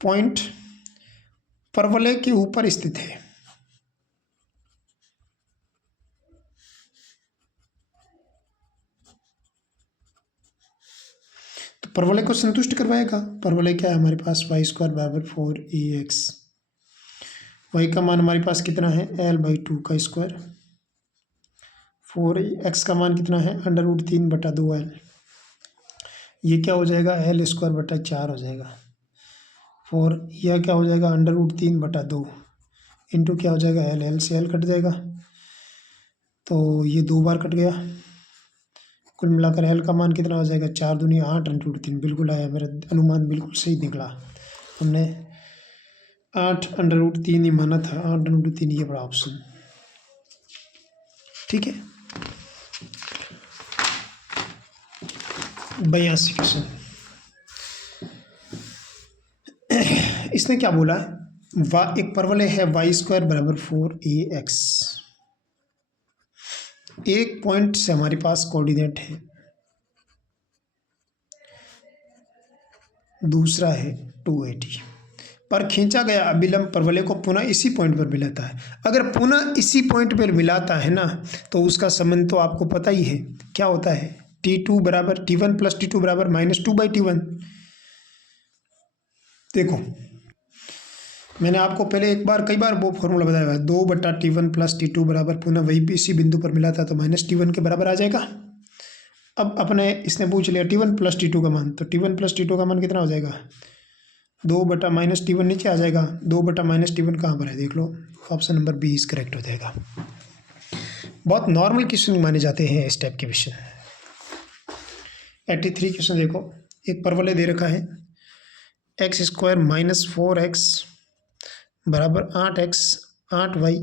पॉइंट परवलय के ऊपर स्थित है। तो परवलय को संतुष्ट करवाएगा। परवलय क्या है हमारे पास, y² = 4ax, y का मान हमारे पास कितना है L/2 का स्क्वायर, 4x का मान कितना है √3/2 L, ये क्या हो जाएगा L² / 4 हो जाएगा। 4 यह क्या हो जाएगा √3/2 इंटू क्या हो जाएगा L से L कट जाएगा, तो ये 2 बार कट गया। कुल मिलाकर L का मान कितना हो जाएगा 4 दूनी 8 √3, बिल्कुल आया, मेरा अनुमान बिल्कुल सही निकला। हमने 8 √3 ही माना था, 8 √3 ये बड़ा ऑप्शन, ठीक है। 82 क्वेश्चन। इसने क्या बोला है, एक परवलय है वाई स्क्वायर बराबर 4ax। एक पॉइंट से हमारे पास कोऑर्डिनेट है, दूसरा है 280 पर खींचा गया अभिलंब परवलय को पुनः इसी पॉइंट पर मिलाता है। अगर पुनः इसी पॉइंट पर मिलाता है ना, तो उसका संबंध तो आपको पता ही है क्या होता है, T2 बराबर T1 प्लस T2 बराबर -2/T1। देखो मैंने आपको पहले कई बार वो फॉर्मूला बताया है, 2/T1 प्लस T2 बराबर पुनः वही इसी बिंदु पर मिला था तो -T1 के बराबर आ जाएगा। अब अपने इसने पूछ लिया T1 प्लस T2 का मान, तो T1 प्लस T2 का मान कितना हो जाएगा, 2/-T1 नीचे आ जाएगा। 2/-T1 कहाँ पर है देख लो, option number B is correct हो जाएगा। बहुत नॉर्मल क्वेश्चन माने जाते हैं इस टाइप के क्वेश्चन। 83 क्वेश्चन देखो, एक परवलय दे रखा है x² -4x बराबर 8x 8y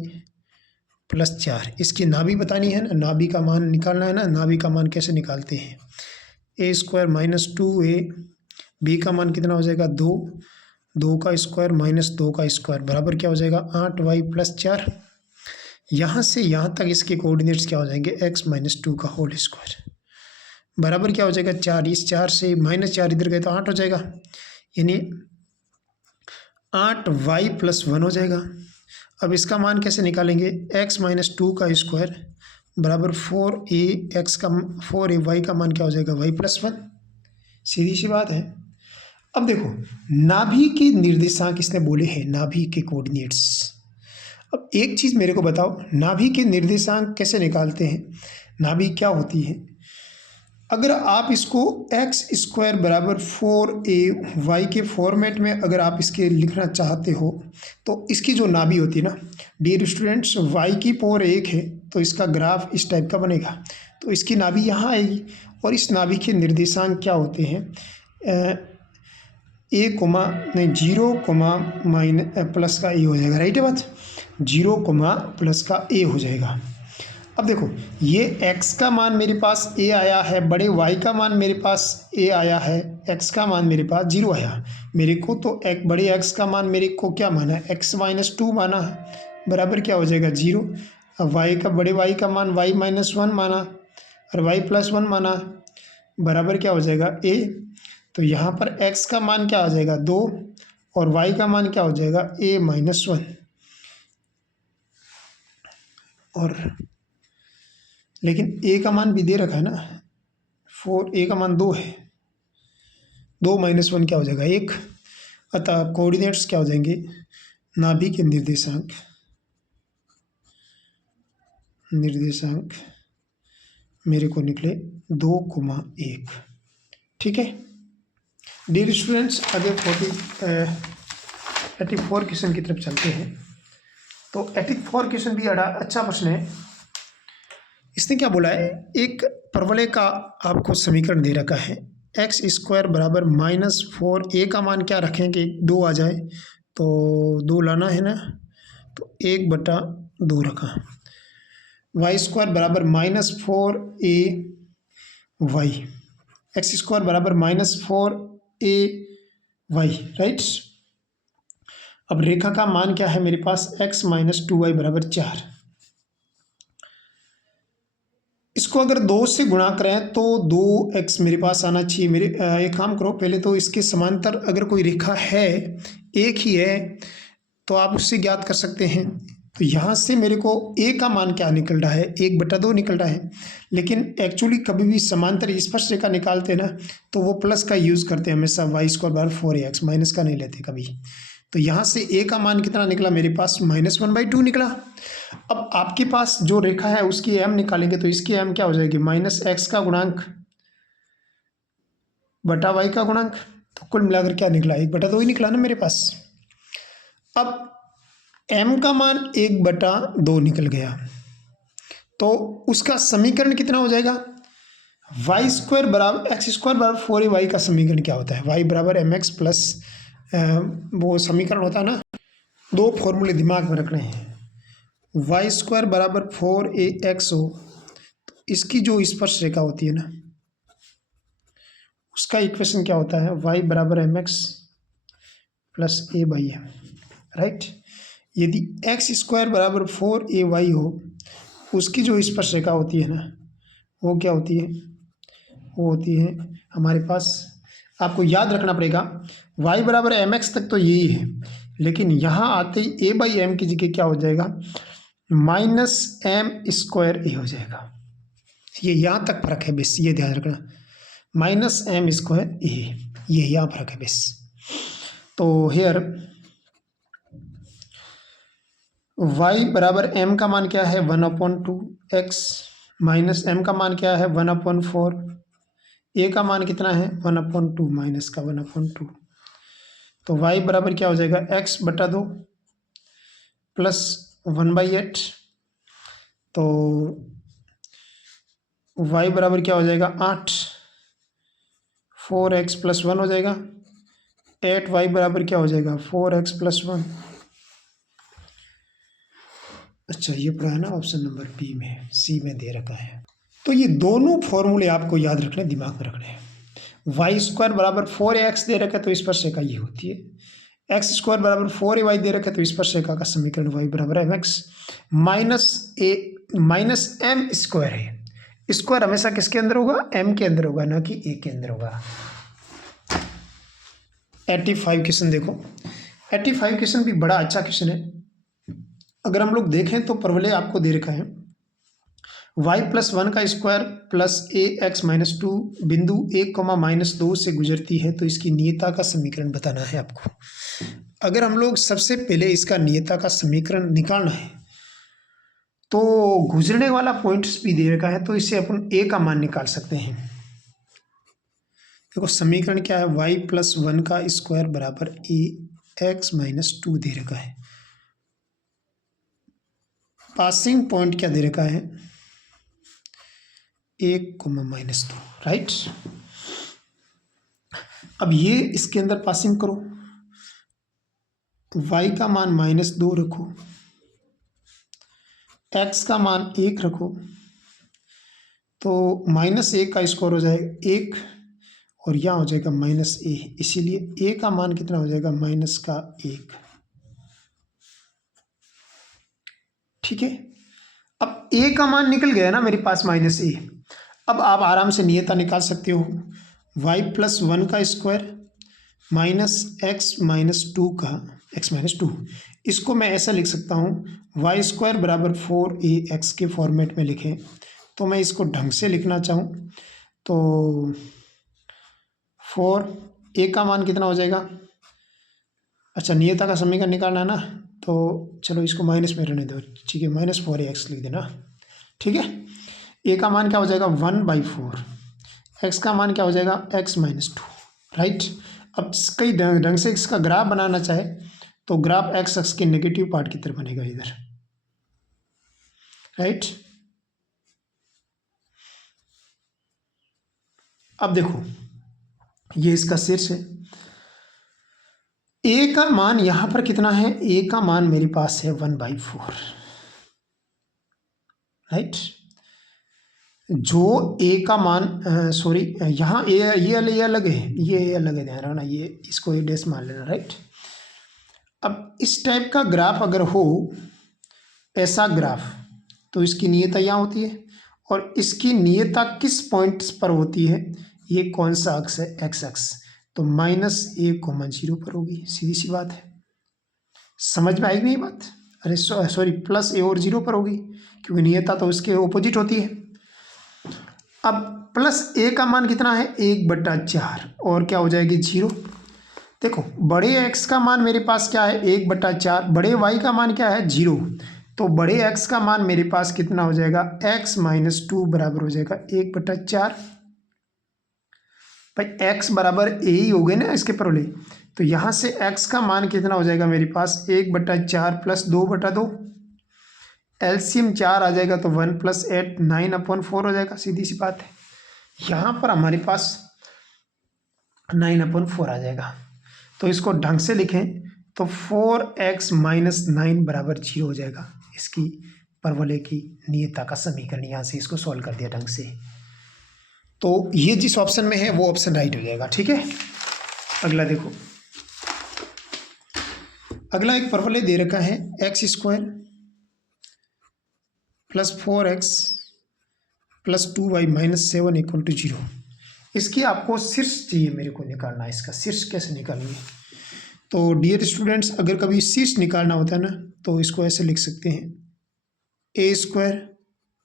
+ 4। इसकी नाभि बतानी है ना, नाभि का मान निकालना है ना। नाभि का मान कैसे निकालते हैं, a² - 2a, b का मान कितना हो जाएगा 2, 2 का स्क्वायर -2 का स्क्वायर बराबर क्या हो जाएगा 8y + 4। यहाँ से यहाँ तक इसके कोऑर्डिनेट्स क्या हो जाएंगे, x - 2 का होल स्क्वायर बराबर क्या हो जाएगा 4। इस 4 से -4 इधर गए तो 8 हो जाएगा, यानी 8y + 1 हो जाएगा। अब इसका मान कैसे निकालेंगे, x - 2 का स्क्वायर बराबर 4ay का मान क्या हो जाएगा y + 1। सीधी सी बात है। अब देखो नाभि के निर्देशांक इसने बोले हैं, नाभि के कोऑर्डिनेट्स। अब एक चीज़ मेरे को बताओ, नाभि के निर्देशांक कैसे निकालते हैं, नाभि क्या होती है। अगर आप इसको x² बराबर 4ay के फॉर्मेट में अगर आप इसके लिखना चाहते हो, तो इसकी जो नाभि होती है ना डियर स्टूडेंट्स, y की पावर 1 है तो इसका ग्राफ इस टाइप का बनेगा। तो इसकी नाभि यहाँ आएगी और इस नाभि के निर्देशांक क्या होते हैं, 0, प्लस का a हो जाएगा, राइट है बात, 0, प्लस का a हो जाएगा। अब देखो ये x का मान मेरे पास a आया है, बड़े y का मान मेरे पास a आया है, x का मान मेरे पास 0 आया मेरे को, तो एक बड़े x का मान मेरे को क्या माना है, x - 2 माना है बराबर क्या हो जाएगा 0। अब बड़े y का मान y - 1 माना और y + 1 माना बराबर क्या हो जाएगा a। तो यहाँ पर x का मान क्या आ जाएगा 2 और y का मान क्या हो जाएगा a - 1। और लेकिन a का मान भी दे रखा है ना, 4a का मान 2 है, 2 - 1 क्या हो जाएगा 1। अतः कोऑर्डिनेट्स क्या हो जाएंगे, नाभि के निर्देशांक मेरे को निकले 2, 1। ठीक है डियर स्टूडेंट्स, आगे 84 क्वेश्चन की तरफ चलते हैं। तो 84 क्वेश्चन भी अच्छा प्रश्न है। इसने क्या बोला है, एक परवलय का आपको समीकरण दे रखा है, x² बराबर -4a का मान क्या रखेंगे 2 आ जाए, तो 2 लाना है ना, तो 1/2 रखा, y² बराबर -4ay, x² बराबर -4ay, राइट। अब रेखा का मान क्या है मेरे पास, x - 2y बराबर 4। इसको अगर 2 से गुणा करें तो 2x मेरे पास आना चाहिए। मेरे एक काम करो, पहले तो इसके समांतर अगर कोई रेखा है, एक ही है, तो आप उससे ज्ञात कर सकते हैं। तो यहाँ से मेरे को a का मान क्या निकल रहा है, 1/2 निकल रहा है। लेकिन एक्चुअली कभी भी समांतर स्पर्श रेखा निकालते हैं ना, तो वो प्लस का यूज़ करते हैं हमेशा, y² बराबर 4ax, माइनस का नहीं लेते कभी। तो यहाँ से a का मान कितना निकला मेरे पास, -1/2 निकला। अब आपके पास जो रेखा है उसकी m निकालेंगे, तो इसकी m क्या हो जाएगी, -x का गुणांक बटा y का गुणांक। तो कुल मिलाकर क्या निकला, 1/2 ही निकला ना मेरे पास। अब m का मान 1/2 निकल गया, तो उसका समीकरण कितना हो जाएगा, y² बराबर x² बराबर 4ay का समीकरण क्या होता है, y बराबर mx प्लस वो समीकरण होता है ना, 2 फॉर्मूले दिमाग में रखने हैं। y² बराबर 4ax हो, तो इसकी जो स्पर्श रेखा होती है ना, उसका इक्वेशन क्या होता है, y बराबर M X plus A by M, right. यदि एक्स स्क्वायर बराबर 4ay हो, उसकी जो स्पर्शरेखा होती है ना, वो क्या होती है, वो होती है हमारे पास, आपको याद रखना पड़ेगा y बराबर एम एक्स तक तो यही है, लेकिन यहाँ आते ही a बाई एम की जगह क्या हो जाएगा, माइनस एम स्क्वायर ए हो जाएगा। ये यहाँ तक फर्क है बस, ये ध्यान रखना, माइनस एम स्क्वायर ए, ये यहाँ फर्क है बस। तो हेयर y बराबर m का मान क्या है 1/2, x माइनस m का मान क्या है 1/4, a का मान कितना है 1/2 माइनस का 1/2। तो y बराबर क्या हो जाएगा x/2 प्लस 1/8। तो y बराबर क्या हो जाएगा 8, 4x प्लस 1 हो जाएगा 8, y बराबर क्या हो जाएगा 4x प्लस 1। अच्छा, ये पढ़ा है ना ऑप्शन नंबर बी में, सी में दे रखा है। तो ये दोनों फॉर्मूले आपको याद रखने, दिमाग में रखने हैं। वाई स्क्वायर बराबर 4ax दे रखा है तो स्पर्शरेखा ये होती है, एक्स स्क्वायर बराबर 4ay दे रखा है तो स्पर्शरेखा का समीकरण y बराबर M X minus M square है। स्क्वायर हमेशा किसके अंदर होगा, m के अंदर होगा, ना कि a के अंदर होगा। 85 क्वेश्चन देखो, 85 क्वेश्चन भी बड़ा अच्छा क्वेश्चन है। अगर हम लोग देखें तो परवलय आपको दे रखा है y प्लस 1 का स्क्वायर प्लस ए एक्स माइनस 2 बिंदु 1, -2 से गुजरती है, तो इसकी नियता का समीकरण बताना है आपको। अगर हम लोग सबसे पहले इसका नियता का समीकरण निकालना है, तो गुजरने वाला पॉइंट्स भी दे रखा है, तो इससे अपन a का मान निकाल सकते हैं। देखो समीकरण क्या है, y प्लस 1 का स्क्वायर बराबर ए एक्स माइनस 2 दे रखा है। पासिंग पॉइंट क्या दे रखा है 1, -2, राइट। अब ये इसके अंदर पासिंग करो, y का मान -2 रखो, x का मान 1 रखो, तो -1 का स्क्वायर हो जाएगा 1 और यहाँ हो जाएगा -a, इसीलिए a का मान कितना हो जाएगा -1। ठीक है, अब a का मान निकल गया ना मेरे पास -a। अब आप आराम से नियता निकाल सकते हो, y प्लस 1 का स्क्वायर माइनस एक्स माइनस 2 का x-2, इसको मैं ऐसा लिख सकता हूँ y स्क्वायर बराबर 4ax के फॉर्मेट में लिखें। तो मैं इसको ढंग से लिखना चाहूँ तो 4a का मान कितना हो जाएगा, अच्छा नियता का समीकरण निकालना है ना, तो चलो इसको माइनस में रहने दो, ठीक है, -4ax लिख देना, ठीक है। a का मान क्या हो जाएगा 1/4, x का मान क्या हो जाएगा x-2, राइट। अब कई ढंग से इसका ग्राफ बनाना चाहे तो ग्राफ एक्स एक्स के नेगेटिव पार्ट की तरफ बनेगा इधर, राइट। अब देखो ये इसका शीर्ष है, a का मान यहां पर कितना है, a का मान मेरे पास है 1/4, राइट। जो a का मान सॉरी यहाँ ये अलग है, ये अलग है, ध्यान रखना, ये इसको a डैश मान लेना, राइट। अब इस टाइप का ग्राफ अगर हो, ऐसा ग्राफ, तो इसकी नियता यहाँ होती है, और इसकी नियता किस पॉइंट पर होती है, ये कौन सा अक्ष है, एक्स अक्ष, तो -a,0 पर होगी, सीधी सी बात है। समझ में आएगी नहीं बात, अरे सॉरी +a और 0 पर होगी, क्योंकि नियता तो उसके ऑपोजिट होती है। अब +a का मान कितना है 1/4, और क्या हो जाएगी 0। देखो बड़े x का मान मेरे पास क्या है 1/4, बड़े y का मान क्या है 0, तो बड़े x का मान मेरे पास कितना हो जाएगा x-2 बराबर हो जाएगा 1/4। भाई x बराबर a ही हो गए ना इसके परवले, तो यहाँ से x का मान कितना हो जाएगा मेरे पास 1/4 प्लस 2/2, एलसीएम 4 आ जाएगा तो 1 + 8 9/4 हो जाएगा, सीधी सी बात है। यहाँ पर हमारे पास 9/4 आ जाएगा, तो इसको ढंग से लिखें तो 4x - 9 बराबर 0 हो जाएगा। इसकी परवलय की नियता का समीकरण, यहाँ से इसको सॉल्व कर दिया ढंग से, तो ये जिस ऑप्शन में है वो ऑप्शन राइट हो जाएगा। ठीक है, अगला देखो। अगला एक परवलय दे रखा है X square plus 4x plus 2y minus 7 equal to 0। इसकी आपको शीर्ष चाहिए, मेरे को निकालना है। इसका शीर्ष कैसे निकालेंगे? तो डियर स्टूडेंट्स, अगर कभी शीर्ष निकालना होता है ना, तो इसको ऐसे लिख सकते हैं, ए स्क्वायर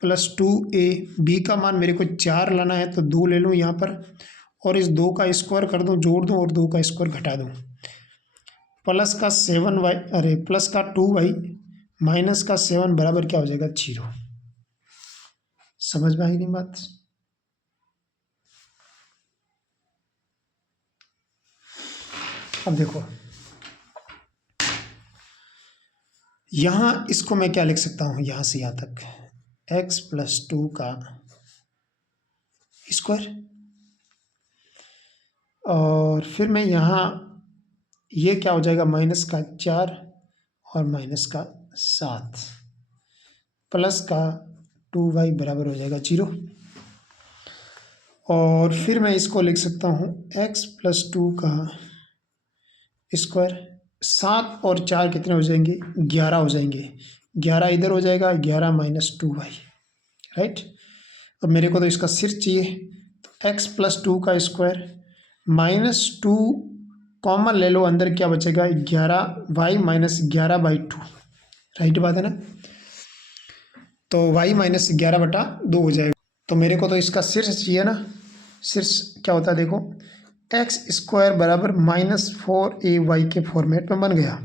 प्लस 2a, बी का मान मेरे को 4 लाना है तो 2 ले लूँ यहाँ पर, और इस 2 का स्क्वायर कर दूँ, जोड़ दूँ, और 2 का स्क्वायर घटा दूँ, प्लस का 7y, अरे प्लस का 2y माइनस का 7 बराबर क्या हो जाएगा? 0। समझ में आई नहीं बात? अब देखो यहाँ इसको मैं क्या लिख सकता हूँ, यहाँ से यहाँ तक x प्लस 2 का स्क्वायर, और फिर मैं यहाँ ये क्या हो जाएगा, माइनस का 4 और माइनस का 7 प्लस का 2y बराबर हो जाएगा 0। और फिर मैं इसको लिख सकता हूँ x प्लस 2 का स्क्वायर, 7 और 4 कितने हो जाएंगे? 11 हो जाएंगे, 11 इधर हो जाएगा, 11 माइनस 2y, राइट। अब मेरे को तो इसका शीर्ष चाहिए, तो x प्लस 2 का स्क्वायर माइनस 2 कॉमन ले लो, अंदर क्या बचेगा? 11y माइनस 11/2, राइट बात है ना। तो y माइनस 11/2 हो जाएगा। तो मेरे को तो इसका शीर्ष चाहिए ना। शीर्ष क्या होता है देखो, एक्स स्क्वायर बराबर माइनस 4ay के फॉर्मेट में बन गया।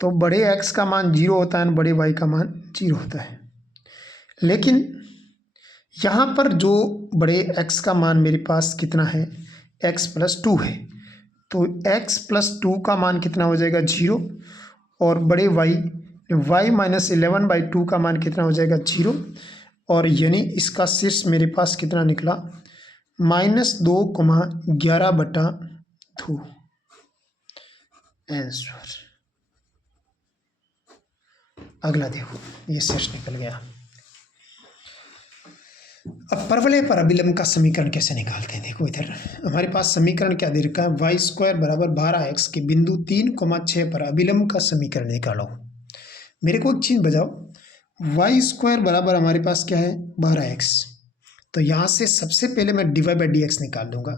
तो बड़े x का मान 0 होता है, बड़े y का मान 0 होता है। लेकिन यहाँ पर जो बड़े x का मान मेरे पास कितना है? x प्लस 2 है। तो x प्लस 2 का मान कितना हो जाएगा? 0। और बड़े y माइनस 11/2 का मान कितना हो जाएगा? 0। और यानी इसका शीर्ष मेरे पास कितना निकला? -2,11/2 आंसर। अगला देखो, ये शीर्ष निकल गया। अब परवलय पर अभिलंब का समीकरण कैसे निकालते हैं? देखो इधर हमारे पास समीकरण क्या दे रखा है, वाई स्क्वायर बराबर 12x के बिंदु 3,6 पर अभिलंब का समीकरण निकालो। मेरे को एक चीज बताओ, वाई स्क्वायर बराबर हमारे पास क्या है? 12x। तो यहाँ से सबसे पहले मैं dy बाई डी एक्स निकाल दूंगा।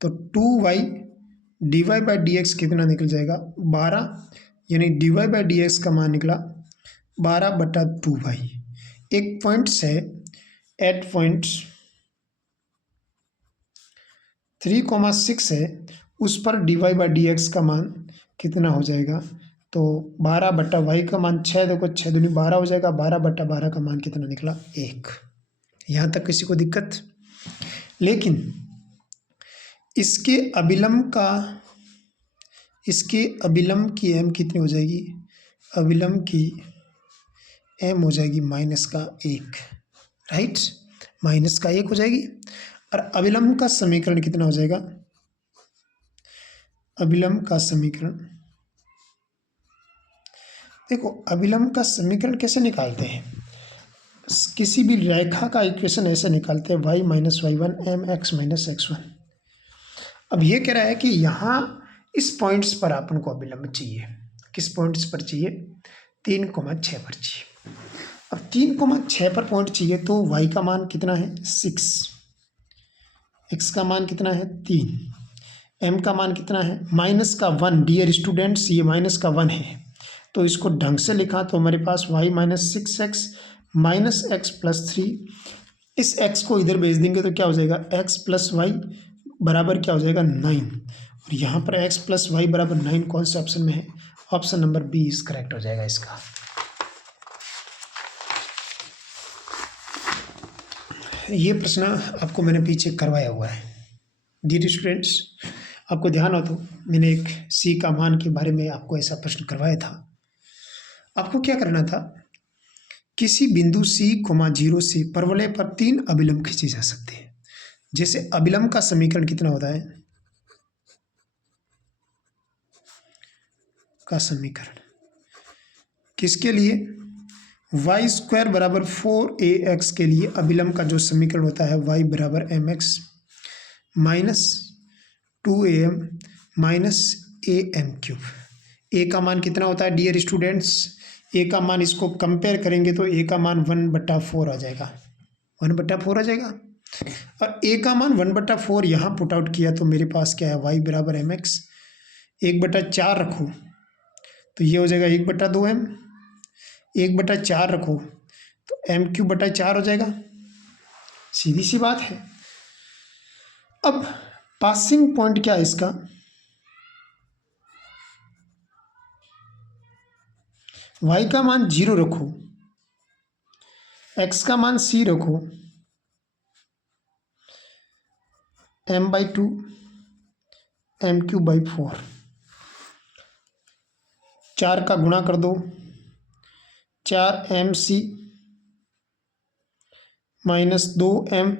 तो 2y dy by D x कितना निकल जाएगा? 12, यानी dy बाई डी एक्स का मान निकला 12/2y। एक पॉइंट से 8.3,6 है, उस पर dy बाई डी एक्स का मान कितना हो जाएगा? तो 12/y का मान 6, देखो 6 दूनी 12 हो जाएगा, 12/12 का मान कितना निकला? 1। यहाँ तक किसी को दिक्कत? लेकिन इसके अभिलंब की m कितनी हो जाएगी? अभिलंब की m हो जाएगी -1, राइट, -1 हो जाएगी। और अभिलंब का समीकरण कितना हो जाएगा? अभिलंब का समीकरण देखो, अभिलंब का समीकरण कैसे निकालते हैं? किसी भी रेखा का इक्वेशन ऐसे निकालते हैं, y minus y1 mx minus x1। अब ये कह रहा है कि यहाँ इस पॉइंट्स पर अपन को अभिलंब चाहिए। किस पॉइंट्स पर चाहिए? 3,6 पर चाहिए। अब 3,6 पर पॉइंट चाहिए, तो y का मान कितना है? 6, x का मान कितना है? 3, m का मान कितना है? -1। डियर स्टूडेंट्स, ये -1 है, तो इसको ढंग से लिखा तो हमारे पास y minus 6x minus x plus 3, इस x को इधर भेज देंगे तो क्या हो जाएगा? x प्लस वाई बराबर क्या हो जाएगा? 9। और यहाँ पर x प्लस वाई बराबर 9 कौन से ऑप्शन में है? Option number B is correct हो जाएगा इसका। ये प्रश्न आपको मैंने पीछे करवाया हुआ है। डियर स्टूडेंट्स, आपको ध्यान हो तो मैंने एक c का मान के बारे में आपको ऐसा प्रश्न करवाया था। आपको क्या करना था, किसी बिंदु c,0 से परवलय पर 3 अभिलंब खींचे जा सकते हैं। जैसे अभिलंब का समीकरण कितना होता है? का समीकरण किसके लिए? वाई स्क्वायर बराबर 4ax के लिए अभिलंब का जो समीकरण होता है y बराबर mx minus 2am minus am³ ए का मान कितना होता है डियर स्टूडेंट्स? ए का मान इसको कंपेयर करेंगे तो ए का मान 1/4 आ जाएगा, 1/4 आ जाएगा। और ए का मान 1/4 यहाँ पुट आउट किया तो मेरे पास क्या है y बराबर mx 1/4 रखो तो ये हो जाएगा 1/2m, 1/4 रखो तो m³/4 हो जाएगा, सीधी सी बात है। अब पासिंग पॉइंट क्या है इसका? y का मान 0 रखो, x का मान c रखो, m/2 m³/4 4 का गुणा कर दो, 4mc minus 2m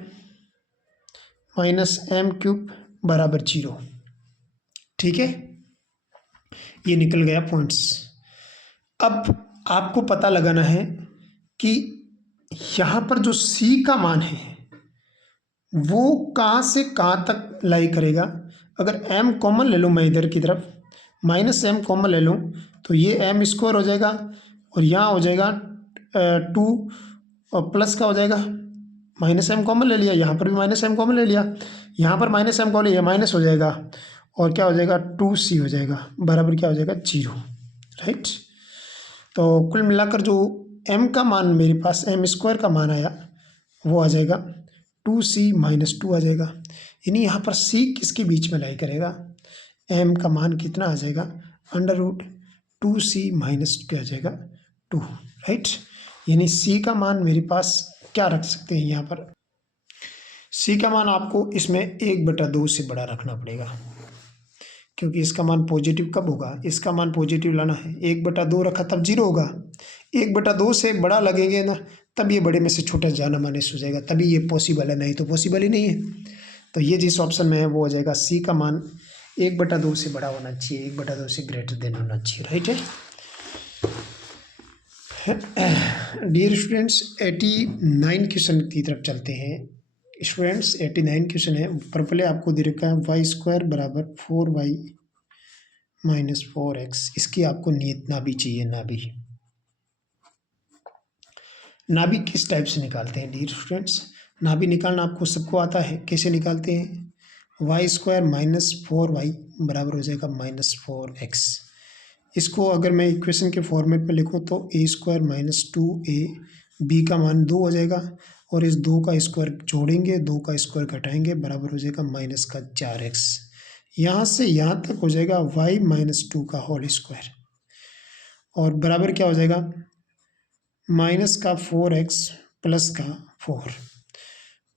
minus m³ बराबर 0। ठीक है, ये निकल गया पॉइंट्स। अब आपको पता लगाना है कि यहाँ पर जो c का मान है वो कहाँ से कहाँ तक लाई करेगा। अगर m कॉमन ले लूँ मैं इधर की तरफ, माइनस m कॉमन ले लूँ तो ये m² हो जाएगा और यहाँ हो जाएगा 2 और प्लस का हो जाएगा, माइनस m कॉमन ले लिया, यहाँ पर भी माइनस m कॉमन ले लिया, यहाँ पर माइनस m कॉमन लिया, माइनस हो जाएगा और क्या हो जाएगा 2c हो जाएगा बराबर क्या हो जाएगा 0। राइट, तो कुल मिलाकर जो m का मान मेरे पास m² का मान आया वो आ जाएगा 2c माइनस 2 आ जाएगा। यानी यहाँ पर c किसके बीच में लाई करेगा, m का मान कितना आ जाएगा √2c माइनस क्या आ जाएगा 2। राइट, यानी c का मान मेरे पास क्या रख सकते हैं यहाँ पर, c का मान आपको इसमें 1/2 से बड़ा रखना पड़ेगा क्योंकि इसका मान पॉजिटिव कब होगा, इसका मान पॉजिटिव लाना है, 1/2 रखा तब 0 होगा, 1/2 से बड़ा लगेंगे ना तब ये बड़े में से छोटा जाना माइनस हो जाएगा, तभी ये पॉसिबल है, नहीं तो पॉसिबल ही नहीं है। तो ये जिस ऑप्शन में है वो हो जाएगा सी का मान 1/2 से बड़ा होना चाहिए, 1/2 से ग्रेटर देन होना चाहिए। राइट है डियर स्टूडेंट्स, 89 क्वेश्चन की तरफ चलते हैं। स्टूडेंट्स 89 क्वेश्चन है, पर्पल आपको दे रखा है y² बराबर 4y माइनस 4x। इसकी आपको नियत नाभि चाहिए, नाभि किस टाइप से निकालते हैं डियर स्टूडेंट्स? नाभि निकालना आपको सबको आता है, कैसे निकालते हैं? y² माइनस 4y बराबर हो जाएगा माइनस 4x। इसको अगर मैं इक्वेशन के फॉर्मेट में लिखूँ तो a² माइनस 2a, b का मान 2 हो जाएगा और इस 2 का स्क्वायर जोड़ेंगे, 2 का स्क्वायर घटाएंगे बराबर हो जाएगा माइनस का 4x। यहाँ से यहाँ तक हो जाएगा y माइनस 2 का होल स्क्वायर और बराबर क्या हो जाएगा माइनस का 4x प्लस का 4।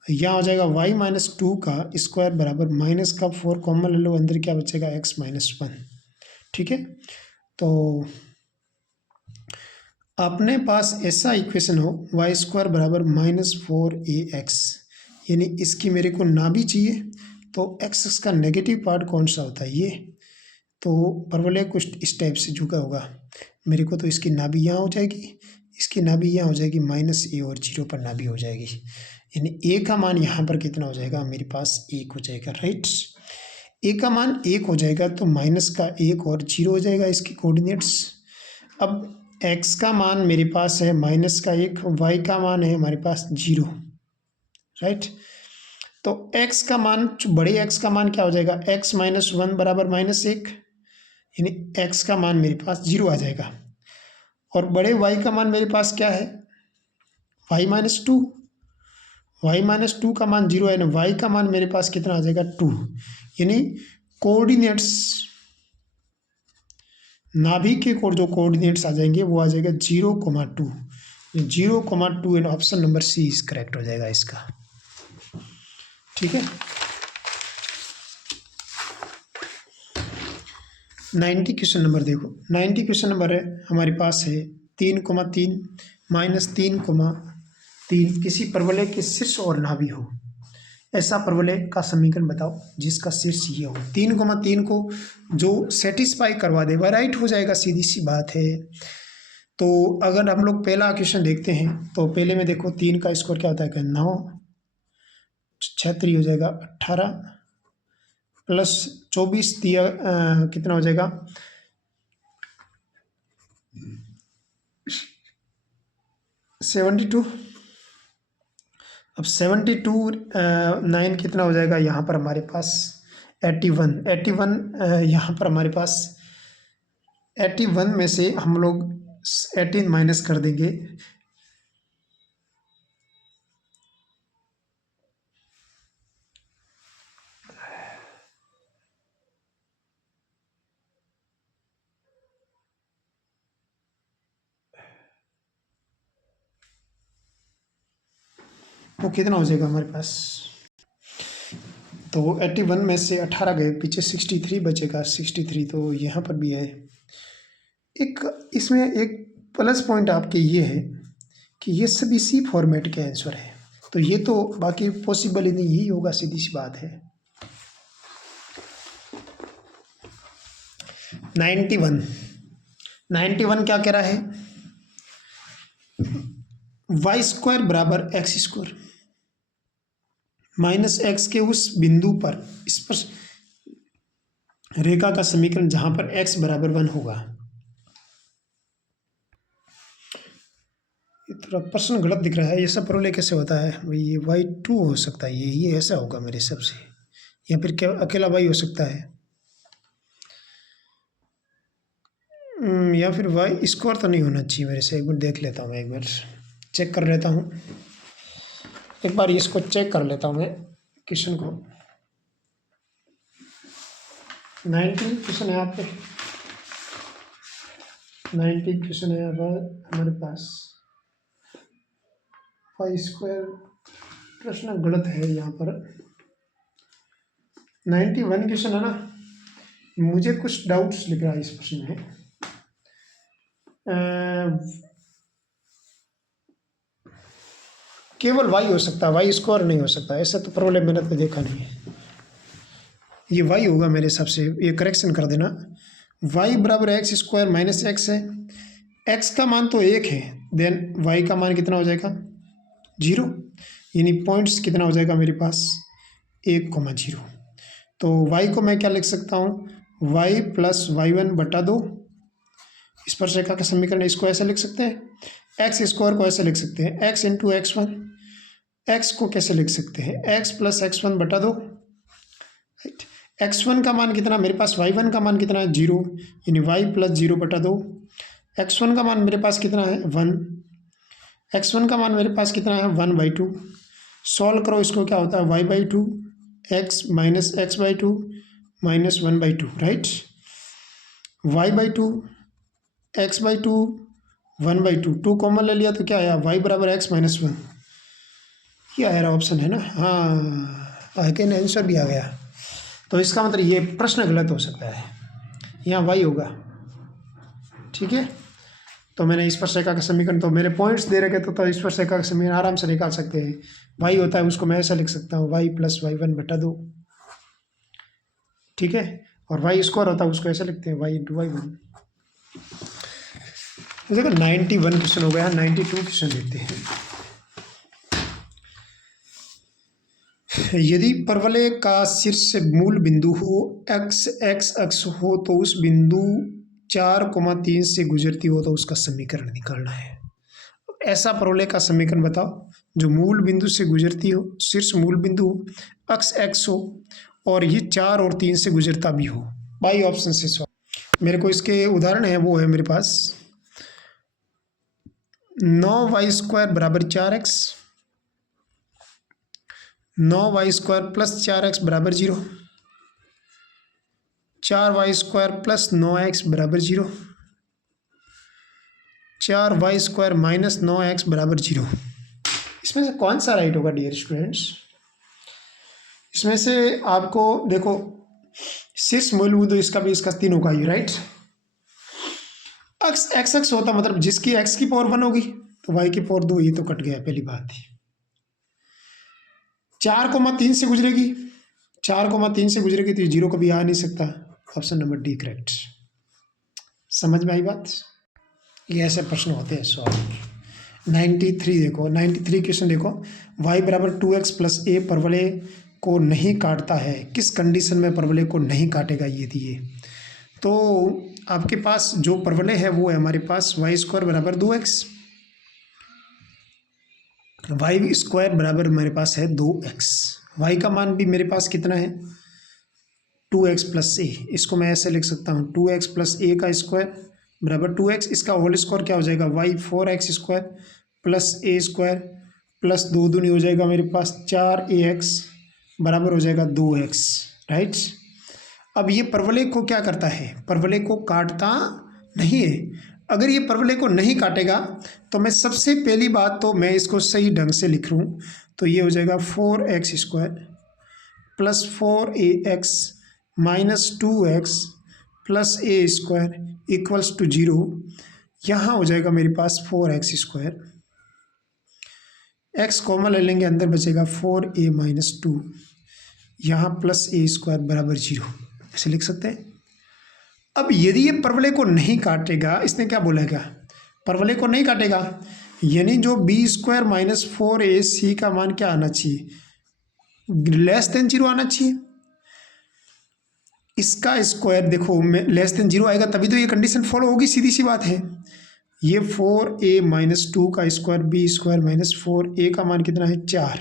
यहाँ हो जाएगा y माइनस 2 का स्क्वायर बराबर माइनस का 4 कॉमन ले लो, अंदर क्या बचेगा x माइनस 1। ठीक है, तो अपने पास ऐसा इक्वेशन हो y² बराबर माइनस 4ax, यानी इसकी मेरे को नाभि चाहिए। तो x का नेगेटिव पार्ट कौन सा होता है ये, तो परवलय कुछ इस टाइप से झुका होगा मेरे को, तो इसकी नाभि यहाँ हो जाएगी, इसकी नाभि यहाँ हो जाएगी माइनस a और 0 पर नाभि हो जाएगी, यानी a का मान यहाँ पर कितना हो जाएगा मेरे पास 1 हो जाएगा। राइट, a का मान 1 हो जाएगा तो माइनस का 1 और 0 हो जाएगा इसकी कोऑर्डिनेट्स। अब x का मान मेरे पास है माइनस का 1, y का मान है हमारे पास 0। राइट, तो x का मान, बड़े x का मान क्या हो जाएगा x माइनस 1 बराबर माइनस 1, यानी x का मान मेरे पास 0 आ जाएगा। और बड़े y का मान मेरे पास क्या है y माइनस 2, y माइनस 2 का मान 0 है ना, y का मान मेरे पास कितना आ जाएगा 2, यानी कोऑर्डिनेट्स नाभि के जो कोऑर्डिनेट्स आ जाएंगे वो आ जाएगा 0,2, 0,2 and option number C is correct हो जाएगा इसका। ठीक है, 90 क्वेश्चन नंबर देखो, 90 क्वेश्चन नंबर है हमारे पास है 3,3 माइनस 3,3 किसी परवलय के शीर्ष और नाभि हो, ऐसा परवलय का समीकरण बताओ जिसका शीर्ष ये हो। 3,3 को जो सेटिस्फाई करवा दे वह राइट हो जाएगा, सीधी सी बात है। तो अगर हम लोग पहला क्वेश्चन देखते हैं तो पहले में देखो 3 का स्क्वायर क्या होता है कि 9, 6 हो जाएगा 18 प्लस 24 दिया कितना हो जाएगा 72। अब 72 9 कितना हो जाएगा यहाँ पर हमारे पास 81 यहाँ पर हमारे पास 81 में से हम लोग 18 माइनस कर देंगे। तो कितना हो जाएगा हमारे पास, तो 81 में से 18 गए, पीछे 63 बचेगा। 63 तो यहाँ पर भी है। एक इसमें एक प्लस पॉइंट आपके ये है कि ये सभी सी फॉर्मेट के आंसर है, तो ये तो बाकी पॉसिबल ही नहीं, यही होगा, सीधी सी बात है। 91 क्या कह रहा है, वाई स्क्वायर बराबर एक्स स्क्वायर माइनस एक्स के उस बिंदु पर स्पर्श रेखा का समीकरण जहां पर एक्स बराबर 1 होगा। ये थोड़ा प्रश्न गलत दिख रहा है, ये सब प्रोले कैसे होता है भाई, ये y2 हो सकता है, ये ऐसा होगा मेरे हिसाब से, या फिर क्या अकेला y हो सकता है, या फिर वाई स्क्वायर तो नहीं होना चाहिए मेरे से। एक बार देख लेता हूँ, एक बार चेक कर लेता हूँ, एक बार इसको चेक कर लेता हूँ मैं क्वेश्चन को। 19 क्वेश्चन है यहाँ पे, 19 क्वेश्चन है यहाँ पर हमारे पास। वाई स्क्वायर प्रश्न गलत है यहाँ पर, 91 क्वेश्चन है ना, मुझे कुछ डाउट्स लिख रहा है इस प्रश्न में। केवल वाई हो सकता है, वाई स्क्वायर नहीं हो सकता, ऐसा तो प्रॉब्लम मैंने तो देखा नहीं है। ये वाई होगा मेरे हिसाब से, ये करेक्शन कर देना। वाई बराबर एक्स स्क्वायर माइनस एक्स है, एक्स का मान तो 1 है, देन वाई का मान कितना हो जाएगा 0, यानी पॉइंट्स कितना हो जाएगा मेरे पास 1,0। तो वाई को मैं क्या लिख सकता हूँ, वाई प्लस y1 बटा 2, स्पर्श रेखा का समीकरण इसको ऐसे लिख सकते हैं। एक्स स्क्वायर को ऐसे लिख सकते हैं, एक्स इंटू x1, एक्स को कैसे लिख सकते हैं, एक्स प्लस x1 बटा 2, राइट। x1 का मान कितना मेरे पास, y1 का मान कितना है 0, यानी y प्लस 0 बटा 2। x1 का मान मेरे पास कितना है 1, x1 का मान मेरे पास कितना है 1/2। सॉल्व करो इसको, क्या होता है y/2 x minus x/2 minus 1/2, right. y/2 x/2 1/2, 2 common ले लिया तो क्या आया, y बराबर x माइनस 1, ये आया ऑप्शन है ना, हाँ आगे आंसर भी आ गया। तो इसका मतलब ये प्रश्न गलत हो सकता है, यहाँ y होगा, ठीक है। तो मैंने स्पर्श रेखा का समीकरण, तो मेरे पॉइंट्स दे रखे तो स्पर्श रेखा का समीकरण आराम से निकाल सकते हैं। y होता है उसको मैं ऐसा लिख सकता हूँ, y प्लस y1 बटा 2, ठीक है। और y स्क्वायर होता है उसको ऐसा लिखते हैं, y इंटू y1। देखो 91 क्वेश्चन हो गया, 92 क्वेश्चन देखते हैं। यदि परवलय का शीर्ष मूल बिंदु हो, x अक्ष हो, तो उस बिंदु 4,3 से गुजरती हो तो उसका समीकरण निकालना है। ऐसा परवलय का समीकरण बताओ जो मूल बिंदु से गुजरती हो, शीर्ष मूल बिंदु हो, अक्ष x हो और ये 4 और 3 से गुजरता भी हो। बाई ऑप्शन से सवाल, मेरे को इसके उदाहरण है, वो है मेरे पास 9y स्क्वायर बराबर 4x, 9y square plus 4x बराबर 0, 4y स्क्वायर प्लस 9x बराबर 0, 4y स्क्वायर माइनस 9x बराबर 0। इसमें से कौन सा राइट होगा डियर स्टूडेंट्स? इसमें से आपको देखो शीर्ष मूल बिंदु इसका भी, इसका 3 होगा ये, राइट। एक्स एक्स होता मतलब जिसकी x की पावर 1 होगी तो y की पावर 2, ये तो कट गया पहली बात ही। 4,3 से गुजरेगी, 4,3 से गुजरेगी तो ये 0 कभी आ नहीं सकता। Option number D correct. समझ में आई बात? ये ऐसे प्रश्न होते हैं सॉल्व। 93 देखो, 93 क्वेश्चन देखो, y बराबर 2x+a परवलय को नहीं काटता है, किस कंडीशन में परवलय को नहीं काटेगा ये दिए। तो आपके पास जो परवलय है वो है हमारे पास y² बराबर 2x, y² बराबर हमारे पास है 2x, y का मान भी मेरे पास कितना है 2x+a, इसको मैं ऐसे लिख सकता हूँ 2x+a का स्क्वायर बराबर 2x, इसका होल स्क्वायर क्या हो जाएगा y 4x² plus a² plus 2 दूनी हो जाएगा मेरे पास 4ax बराबर हो जाएगा 2x, राइट। अब ये परवलय को क्या करता है, परवलय को काटता नहीं है। अगर ये परवलय को नहीं काटेगा तो मैं सबसे पहली बात तो मैं इसको सही ढंग से लिख लूँ तो ये हो जाएगा 4x² plus 4ax minus 2x plus a² equals to 0। यहाँ हो जाएगा मेरे पास 4x², x कॉमन ले लेंगे, अंदर बचेगा 4a माइनस 2, यहाँ प्लस a² बराबर 0, ऐसे लिख सकते हैं। अब यदि ये परवलय को नहीं काटेगा, इसने क्या बोला क्या, परवलय को नहीं काटेगा, यानी जो b² माइनस 4ac का मान क्या आना चाहिए, लेस देन 0 आना चाहिए। इसका स्क्वायर देखो लेस देन 0 आएगा तभी तो ये कंडीशन फॉलो होगी, सीधी सी बात है। ये 4a माइनस 2 का स्क्वायर b² माइनस 4a का मान कितना है 4,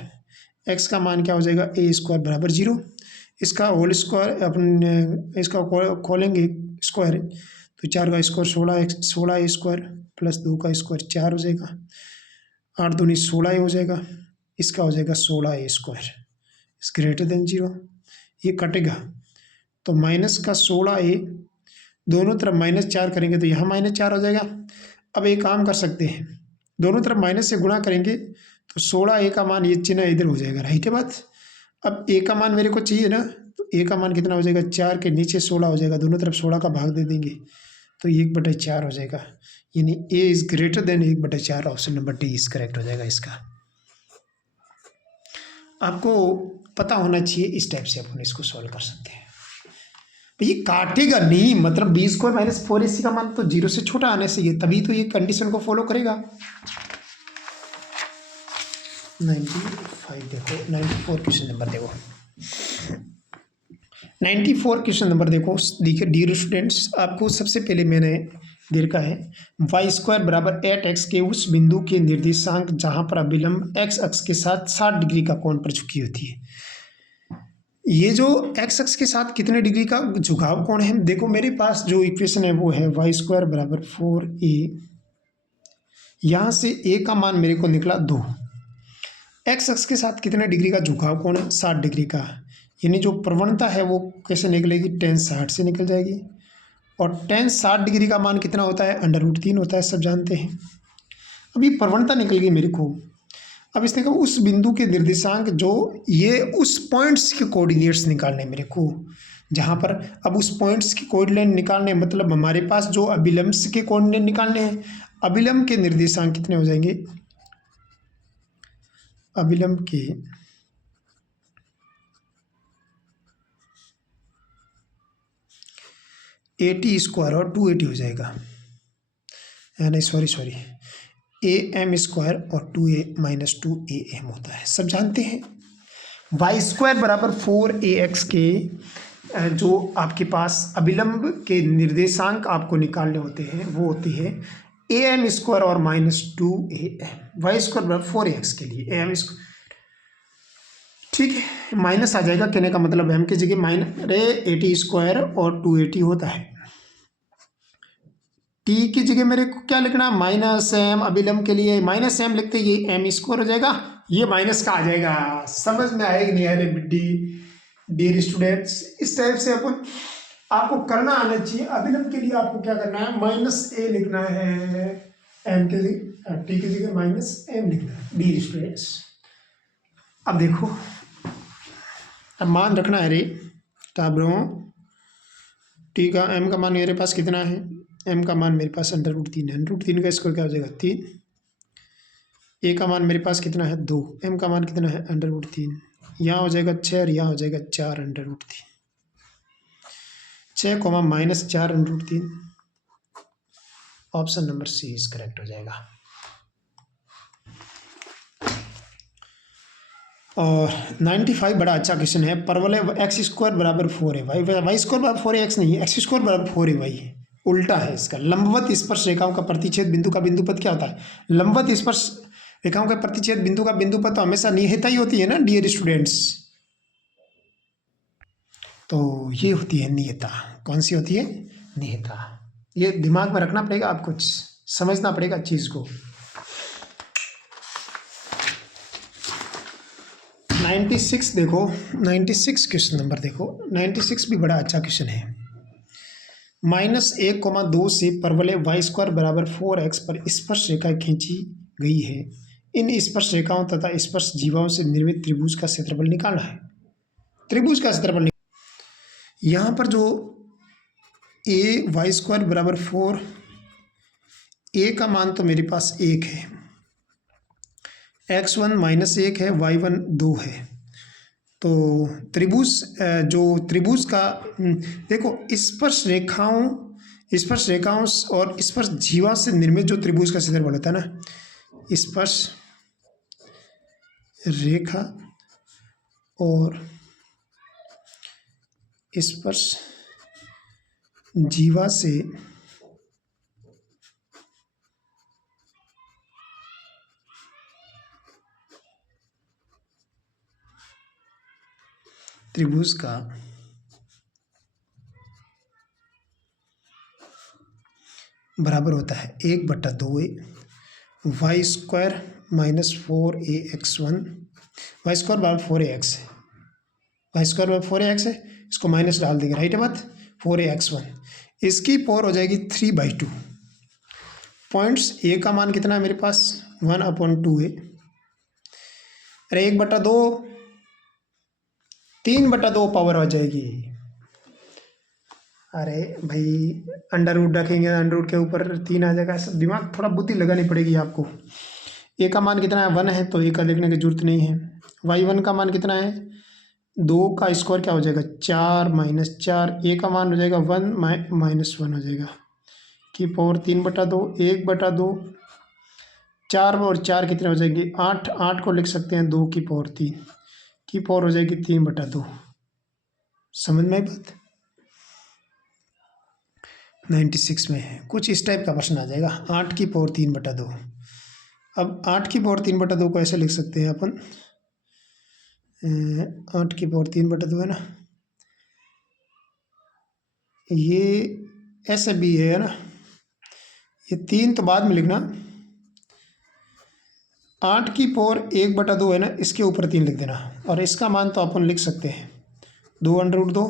x का मान क्या हो जाएगा a² बराबर 0। इसका होल स्क्वायर अपन इसका खोलेंगे स्क्वायर तो 4 का स्क्वायर 16a² प्लस 2 का स्क्वायर 4 हो जाएगा, 8 दूनी 16 हो जाएगा, इसका हो जाएगा 16a² इस ग्रेटर देन 0। ये कटेगा तो माइनस का 16a दोनों तरफ -4 करेंगे तो यहाँ -4 हो जाएगा। अब एक काम कर सकते हैं, दोनों तरफ माइनस से गुणा करेंगे तो 16a का मान ये चिन्ह इधर हो जाएगा, राइट है बात। अब a का मान मेरे को चाहिए ना, तो a का मान कितना हो जाएगा 4 के नीचे 16 हो जाएगा, दोनों तरफ 16 का भाग दे देंगे तो 1/4 हो जाएगा, यानी a is greater than 1/4, option number D is correct हो जाएगा। इसका आपको पता होना चाहिए, इस टाइप से अपन इसको सॉल्व कर सकते हैं। ये काटेगा नहीं, मतलब b² माइनस 4ac का मान तो 0 से छोटा आने से तभी तो ये कंडीशन को फॉलो करेगा। 95 देखो, 94 क्वेश्चन नंबर देखो, 94 क्वेश्चन नंबर देखो। देखिए डियर स्टूडेंट्स, आपको सबसे पहले मैंने दे रखा है y² बराबर 8x के उस बिंदु के निर्देशांक जहाँ पर अभिलंब x अक्ष के साथ 60 डिग्री का कोण पर झुकी होती है। ये जो x अक्ष के साथ कितने डिग्री का झुकाव कोण है, देखो मेरे पास जो इक्वेशन है वो है y² बराबर 4a, यहाँ से a का मान मेरे को निकला 2, x अक्ष के साथ कितने डिग्री का झुकाव कोण है 60 डिग्री का, यानी जो प्रवणता है वो कैसे निकलेगी tan 60 से निकल जाएगी, और tan 60 डिग्री का मान कितना होता है √3 होता है, सब जानते हैं। अब ये प्रवणता निकल गई मेरे को। अब इसने कहा उस बिंदु के निर्देशांक जो ये उस पॉइंट्स के कोऑर्डिनेट्स निकालने मेरे को, जहाँ पर अब उस पॉइंट्स के कोऑर्डिनेट निकालने मतलब हमारे पास जो अभिलंब के कोऑर्डिनेट निकालने हैं, अभिलंब के निर्देशांक कितने हो जाएंगे, अभिलंब के AT² और 2AT हो जाएगा, नहीं सॉरी AM² और 2a माइनस 2AM होता है, सब जानते हैं। y² बराबर 4ax के जो आपके पास अभिलंब के निर्देशांक आपको निकालने होते हैं वो होती है AM² और माइनस 2AM, y² बराबर 4ax के लिए AM², ठीक है, माइनस आ जाएगा, कहने का मतलब m की जगह AT² और 2AT होता है। t की जगह मेरे को क्या लिखना, -m, अभिलंब के लिए -m लिखते ये m² हो जाएगा, ये माइनस का आ जाएगा। समझ में आएगी नहीं अरे डियर स्टूडेंट्स, इस टाइप से अपन आपको करना आना चाहिए। अभिलंब के लिए आपको क्या करना है -a लिखना है, m के जगह t की जगह -m लिखना है डियर स्टूडेंट्स। अब देखो, अब मान रखना है रे टाब्रो, t का m का मान मेरे पास कितना है, m का मान मेरे पास √3 है, √3 का स्क्वायर क्या हो जाएगा 3, a का मान मेरे पास कितना है 2, m का मान कितना है √3, यहाँ हो जाएगा 6 और यहाँ हो जाएगा 4 √3, 6 -4 √3 option number C is correct हो जाएगा। और 95 बड़ा अच्छा क्वेश्चन है। परवलय एक्स स्क्वायर बराबर 4 है वाई, वाई स्क्वायर बराबर 4 एक्स नहीं है, एक्स स्क्वायर बराबर 4 है वाई, उल्टा है इसका। लंबवत स्पर्श रेखाओं का प्रतिच्छेद बिंदु का बिंदुपथ क्या होता है? लंबवत स्पर्श रेखाओं के प्रतिच्छेद बिंदु का बिंदुपथ तो हमेशा निहिता ही होती है ना डियर स्टूडेंट्स। तो ये होती है निहिता। कौन सी होती है? निहिता। ये दिमाग में रखना पड़ेगा, आपको समझना पड़ेगा चीज को। 96 देखो, 96 क्वेश्चन नंबर देखो, 96 भी बड़ा अच्छा क्वेश्चन है। -1,2 से परवलय वाई स्क्वायर बराबर 4x पर स्पर्श रेखा खींची गई है। इन स्पर्श रेखाओं तथा स्पर्श जीवाओं से निर्मित त्रिभुज का क्षेत्रफल निकालना है। त्रिभुज का क्षेत्रफल यहाँ पर जो ए वाई स्क्वायर बराबर 4, ए का मान तो मेरे पास 1 है, x1 -1 है, y1 2 है। तो त्रिभुज जो त्रिभुज का देखो, स्पर्श रेखाओं और स्पर्श जीवा से निर्मित जो त्रिभुज का क्षेत्रफल होता है ना, स्पर्श रेखा और स्पर्श जीवा से त्रिभुज का बराबर होता है 1/2a Y square -4ax1, Y square बराबर 4ax है, वाई स्क्वायर बराबर 4ax है, इसको माइनस डाल देंगे, राइट है बात। 4ax1 इसकी पावर हो जाएगी 3/2। पॉइंट्स ए का मान कितना है मेरे पास? 1/2 है। अरे 1/2, 3/2 पावर हो जाएगी। अरे भाई अंडर रूट रखेंगे, अंडर रूट के ऊपर 3 आ जाएगा। सब दिमाग, थोड़ा बुद्धि लगानी पड़ेगी आपको। ए का मान कितना है? 1 है, तो ए का देखने की जरूरत नहीं है। y1 का मान कितना है? 2 का स्क्वायर क्या हो जाएगा? 4 - 4, ए का मान हो जाएगा 1 -1 हो जाएगा, की पावर 3/2, 1/2, 4 और 4 कितने हो जाएंगे? 8, 8 को लिख सकते हैं 2 की पावर 3, की पावर हो जाएगी 3/2। समझ में आई बात? 96 में है कुछ इस टाइप का प्रश्न आ जाएगा, 8 की पावर 3/2। अब 8 की पावर 3/2 को ऐसे लिख सकते हैं अपन, 8 की पावर 3/2 है ना, ये ऐसे भी है ना, ये 3 तो बाद में लिखना, 8 की पावर 1/2 है ना, इसके ऊपर 3 लिख देना। और इसका मान तो अपन लिख सकते हैं 2√2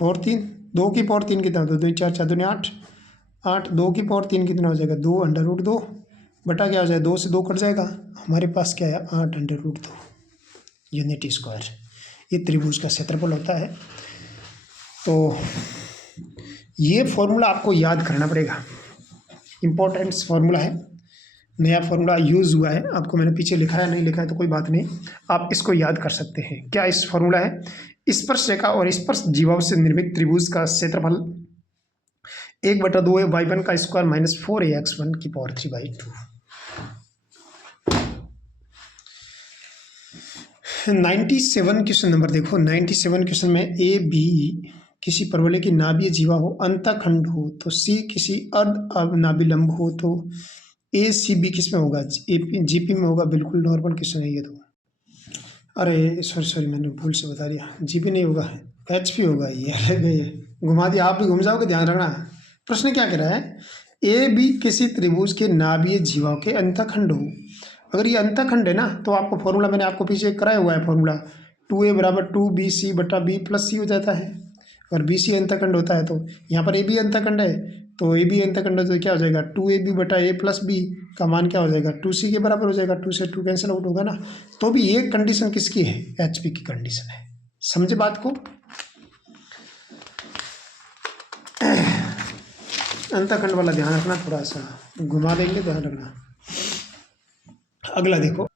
पावर 3, 2 की पावर 3 कितना होता है? 2 4 4 2 8, 8 2 की पावर 3 कितना हो जाएगा? 2√2 बटा क्या हो जाएगा? 2 से 2 कट जाएगा, हमारे पास क्या है? 8√2 यूनिट स्क्वायर। ये त्रिभुज का क्षेत्रफल होता है। तो ये फॉर्मूला आपको याद करना पड़ेगा, इम्पोर्टेंट फॉर्मूला है, नया फॉर्मूला यूज़ हुआ है। आपको मैंने पीछे लिखा है, नहीं लिखा है तो कोई बात नहीं, आप इसको याद कर सकते हैं। क्या इस फॉर्मूला है? स्पर्श रेखा और स्पर्श जीवाओं से निर्मित त्रिभुज का क्षेत्रफल 1/2 है, y1 का स्क्वायर -4ax1 की पावर 3/2। 97 क्वेश्चन नंबर देखो, 97 क्वेश्चन में ए बी किसी परवलय की नाभीय जीवा हो, अंतःखंड हो, तो सी किसी अर्ध अवनाभिलंब हो, तो ए सी बी किस में होगा? जीपी में होगा। बिल्कुल नॉर्मल क्वेश्चन है ये तो। अरे सॉरी मैंने भूल से बता दिया, जीपी नहीं होगा, एचपी होगा। ये घुमा दिया, आप भी घूम जाओगे, ध्यान रखना। प्रश्न क्या कह रहा है? ए बी किसी त्रिभुज के नाभीय जीवा के अंतःखंड हो। अगर ये अंतःखंड है ना, तो आपको फॉर्मूला मैंने आपको पीछे कराया हुआ है, फॉर्मूला 2a बराबर 2bc/b+c हो जाता है। और बी सी अंतःखंड होता है, तो यहाँ पर ए बी अंतःखंड है, तो ए बी अंतःखंड है तो क्या हो जाएगा? 2ab/a+b का मान क्या हो जाएगा? 2c के बराबर हो जाएगा। 2 से 2 कैंसिल आउट होगा ना। तो भी ये कंडीशन किसकी है? एचपी की कंडीशन है। समझे बात को? अंतःखंड वाला ध्यान रखना, थोड़ा सा घुमा देंगे, ध्यान रखना। अगला देखो,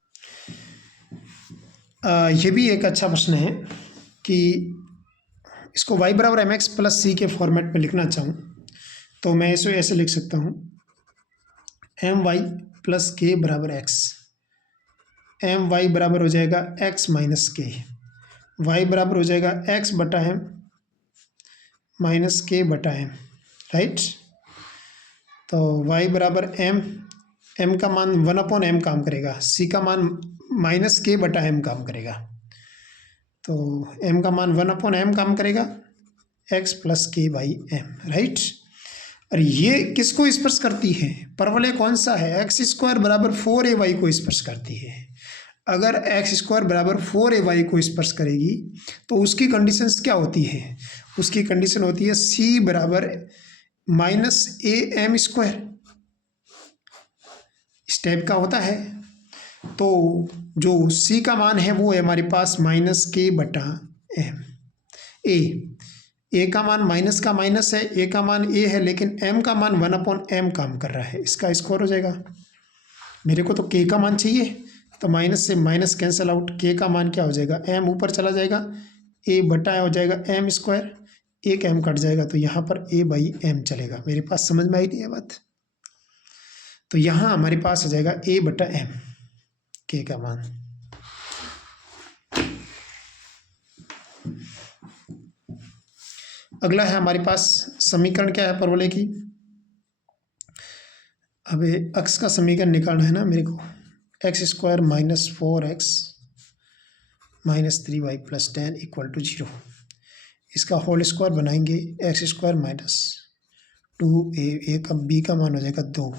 ये भी एक अच्छा प्रश्न है कि इसको y = mx + c के फॉर्मेट में लिखना चाहूँ तो मैं इसे ऐसे लिख सकता हूँ, एम वाई प्लस के बराबर एक्स, एम वाई बराबर हो जाएगा एक्स माइनस के, वाई बराबर हो जाएगा एक्स बटा एम माइनस के बटा एम, राइट। तो वाई बराबर एम, एम का मान 1/m काम करेगा, सी का मान माइनस के बटा एम काम करेगा, तो एम का मान 1/m काम करेगा, एक्स प्लस के बाई एम, राइट। और ये किसको स्पर्श करती है, परवलय कौन सा है, एक्स स्क्वायर बराबर 4ay को स्पर्श करती है। अगर एक्स स्क्वायर बराबर 4ay को स्पर्श करेगी तो उसकी कंडीशंस क्या होती है, उसकी कंडीशन होती है सी बराबर माइनस ए एम स्क्वायर, इस टाइप का होता है। तो जो सी का मान है वो है हमारे पास माइनस के बटा एम, ए का मान माइनस का माइनस है, ए का मान ए है, लेकिन एम का मान 1/m काम कर रहा है, इसका स्क्वायर हो जाएगा। मेरे को तो के का मान चाहिए, तो माइनस से माइनस कैंसिल आउट, के का मान क्या हो जाएगा, एम ऊपर चला जाएगा, ए बटा हो जाएगा एम स्क्वायर, एक एम कट जाएगा, तो यहाँ पर ए बाई एम चलेगा। मेरे पास समझ में आई नहीं है बात, तो यहाँ हमारे पास आ जाएगा ए बटा एम, के का मान। अगला है हमारे पास समीकरण क्या है परवलय की, अब अक्ष का समीकरण निकालना है ना मेरे को, X square minus 4x minus 3y plus 10 equal to 0, इसका होल स्क्वायर बनाएंगे, एक्स स्क्वायर माइनस 2a का बी का मान हो जाएगा 2,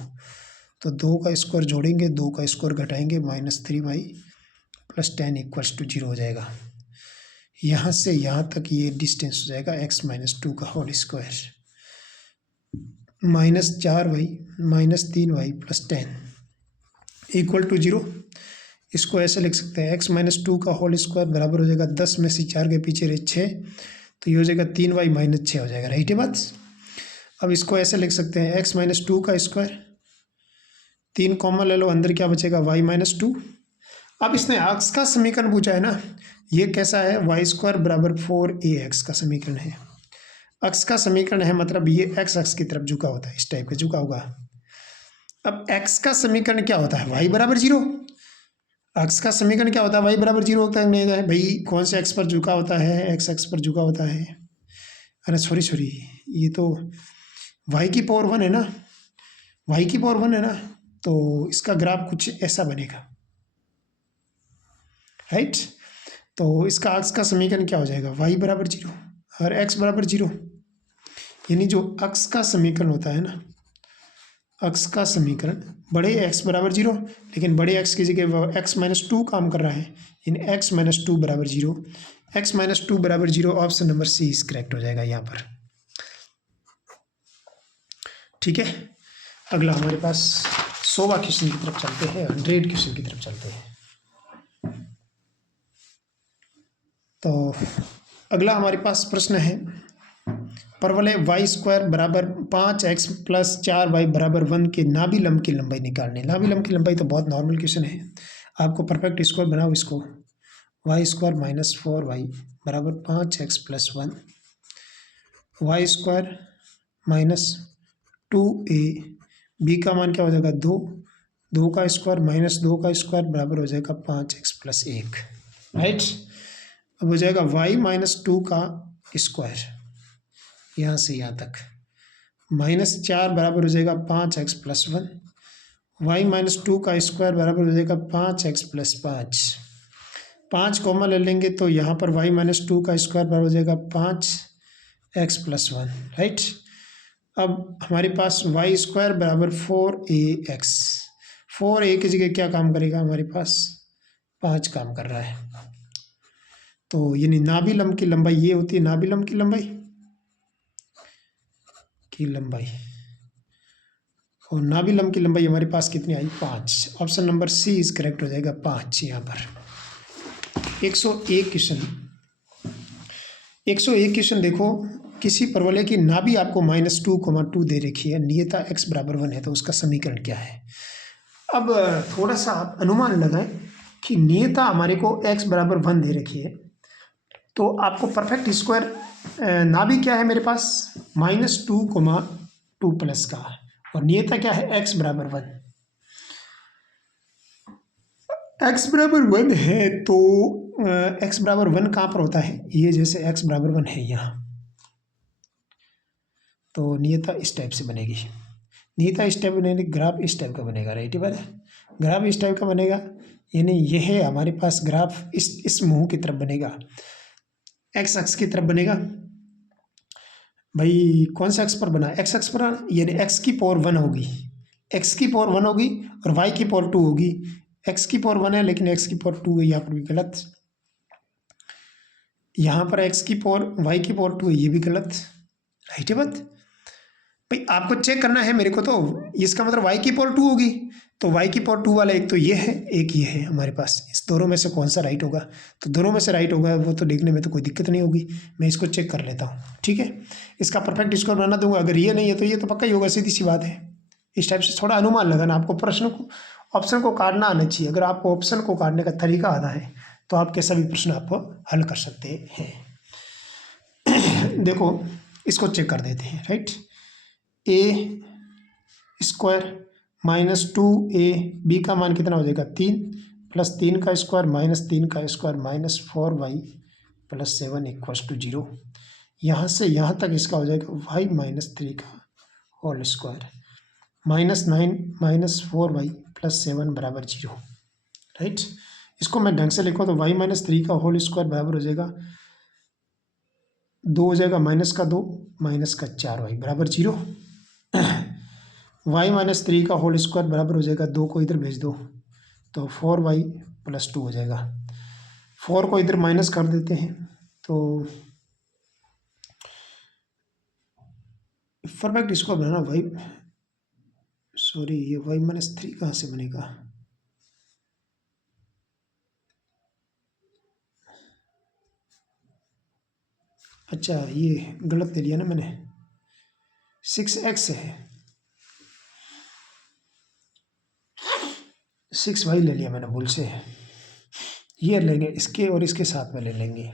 तो 2 का स्क्वायर जोड़ेंगे, 2 का स्क्वायर घटाएंगे, minus 3y plus 10 equals to 0 हो जाएगा। यहाँ से यहाँ तक ये डिस्टेंस हो जाएगा x माइनस 2 का whole square, minus 4y minus 3y plus 10 equal to 0। इसको ऐसे लिख सकते हैं, x माइनस 2 का होल स्क्वायर बराबर हो जाएगा 10 में से 4 के पीछे रहे 6, तो ये हो जाएगा 3y माइनस 6 हो जाएगा, राइट है बात। अब इसको ऐसे लिख सकते हैं, x माइनस 2 का स्क्वायर, 3 कॉमन ले लो, अंदर क्या बचेगा y माइनस 2। अब इसने अक्ष का समीकरण पूछा है ना, ये कैसा है, वाई स्क्वायर बराबर 4ax का समीकरण है। अक्ष का समीकरण है मतलब ये एक्स अक्ष की तरफ झुका होता है, इस टाइप का झुका होगा। अब एक्स का समीकरण क्या होता है, वाई बराबर 0। अक्ष का समीकरण क्या होता है, वाई बराबर 0 होता है, नहीं है भाई, कौन से एक्स पर झुका होता है, एक्स अक्ष पर झुका होता है, अरे सॉरी ये तो वाई की पावर 1 है ना, वाई की पावर 1 है ना, तो इसका ग्राफ कुछ ऐसा बनेगा, राइट। तो इसका अक्ष का समीकरण क्या हो जाएगा, y बराबर 0 और x बराबर 0, यानी जो अक्ष का समीकरण होता है ना, अक्ष का समीकरण बड़े x बराबर 0, लेकिन बड़े x की जगह x माइनस 2 काम कर रहा है, यानी x माइनस 2 बराबर 0, x माइनस 2 बराबर 0, option number C is correct हो जाएगा यहाँ पर, ठीक है। अगला हमारे पास 100वां क्वेश्चन की तरफ चलते हैं, 100 क्वेश्चन की तरफ चलते हैं। तो अगला हमारे पास प्रश्न है, परवलय वाई स्क्वायर बराबर 5x प्लस 4y बराबर 1 के नाभि लंब की लंबाई निकालने। नाभि लंब की लंबाई तो बहुत नॉर्मल क्वेश्चन है, आपको परफेक्ट स्क्वायर बनाओ इसको, वाई स्क्वायर माइनस 4y बराबर 5x plus 1, Y square minus 2a, B का मान क्या हो जाएगा 2, 2 का स्क्वायर माइनस 2 का स्क्वायर बराबर हो जाएगा 5x प्लस 1, राइट। अब हो जाएगा y माइनस 2 का स्क्वायर, यहाँ से यहाँ तक, माइनस 4 बराबर हो जाएगा 5x प्लस 1, y माइनस 2 का स्क्वायर बराबर हो जाएगा 5x प्लस 5, 5 कॉमन ले लेंगे तो यहाँ पर y माइनस 2 का स्क्वायर बराबर हो जाएगा 5x प्लस 1, राइट। अब हमारे पास y स्क्वायर बराबर 4ax, 4a की जगह क्या काम करेगा, हमारे पास 5 काम कर रहा है, तो यानी नाभि लंब की लंबाई ये होती है, नाभि लंब की लंबाई, और नाभि लंब की लंबाई हमारे पास कितनी आई, 5, option number C is correct हो जाएगा 5 यहाँ पर। 101 क्वेश्चन देखो, किसी परवलय की नाभि आपको -2,2 दे रखी है, नियता x बराबर 1 है, तो उसका समीकरण क्या है। अब थोड़ा सा आप अनुमान लगाएं कि नियता हमारे को x बराबर 1 दे रखी है, तो आपको परफेक्ट स्क्वायर नाभि क्या है मेरे पास, -2,2 प्लस का, और नियता क्या है x बराबर 1, एक्स बराबर वन है तो एक्स बराबर वन कहाँ पर होता है, ये जैसे एक्स बराबर वन है यहाँ, तो नियता इस टाइप से बनेगी। नियता इस टाइप बनेगी, ग्राफ इस टाइप का बनेगा, राइट बात है। ग्राफ इस टाइप का बनेगा, यानी यह है हमारे पास ग्राफ इस मुंह की तरफ बनेगा, एक्स अक्ष की तरफ बनेगा। भाई कौन सा एक्स पर बना, एक्स अक्ष पर, यानी एक्स की पावर वन होगी, एक्स की पावर वन होगी और वाई की पावर टू होगी। एक्स की पावर वन है लेकिन एक्स की पावर टू है, यहाँ पर भी गलत। यहाँ पर एक्स की पावर वाई की पावर टू है, ये भी गलत, राइट है बात। भाई आपको चेक करना है मेरे को, तो इसका मतलब वाई की पावर टू होगी, तो वाई की पावर टू वाला एक तो ये है, एक ये है हमारे पास, इस दोनों में से कौन सा राइट होगा, तो दोनों में से राइट होगा, वो तो देखने में तो कोई दिक्कत नहीं होगी, मैं इसको चेक कर लेता हूँ, ठीक है। इसका परफेक्ट स्कोर बना दूंगा, अगर ये नहीं है तो ये तो पक्का ही होगा, सीधी सी बात है। इस टाइप से थोड़ा अनुमान लगाना, आपको प्रश्न को ऑप्शन को काटना आना चाहिए। अगर आपको ऑप्शन को काटने का तरीका आता है तो आप कैसा भी प्रश्न आप हल कर सकते हैं। देखो इसको चेक कर देते हैं, right. A square minus two A B का मान कितना हो जाएगा, तीन, प्लस तीन का स्क्वायर माइनस तीन का square minus four Y plus seven equals to zero. यहाँ से यहाँ तक इसका हो जाएगा वाई माइनस थ्री का whole square minus nine minus four Y plus seven बराबर जीरो, राइट। इसको मैं ढंग से लिखूँ तो वाई माइनस थ्री का होल स्क्वायर बराबर हो जाएगा, दो हो जाएगा माइनस का दो माइनस का चार वाई बराबर जीरो। वाई माइनस थ्री का होल स्क्वायर बराबर हो जाएगा, दो को इधर भेज दो तो फोर वाई प्लस टू हो जाएगा, फोर को इधर माइनस कर देते हैं तो परफेक्ट स्क्वायर बनाना वाई, सॉरी ये वाई माइनस थ्री कहाँ से बनेगा, अच्छा ये गलत ले लिया ना मैंने, सिक्स एक्स है, सिक्स वाई ले लिया मैंने भूल से, ये लेंगे इसके और इसके साथ में ले लेंगे,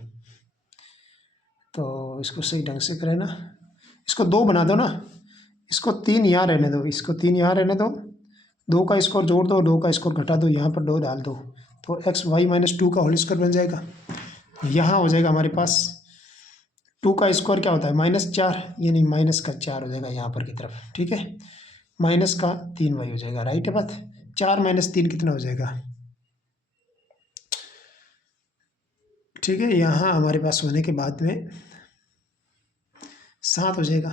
तो इसको सही ढंग से करें ना, इसको दो बना दो ना, इसको तीन यहाँ रहने दो, इसको तीन यहाँ रहने दो, दो का स्कोर जोड़ दो, दो का स्कोर घटा दो, यहाँ पर दो डाल दो, तो एक्स वाई माइनस टू का होल स्क्वायर बन जाएगा। यहाँ हो जाएगा हमारे पास टू का स्क्वायर क्या होता है माइनस चार, यानी माइनस का चार हो जाएगा यहाँ पर की तरफ, ठीक है, माइनस का तीन वाई हो जाएगा, राइट है बात। चार माइनस तीन कितना हो जाएगा, ठीक है, यहाँ हमारे पास होने के बाद में सात हो जाएगा,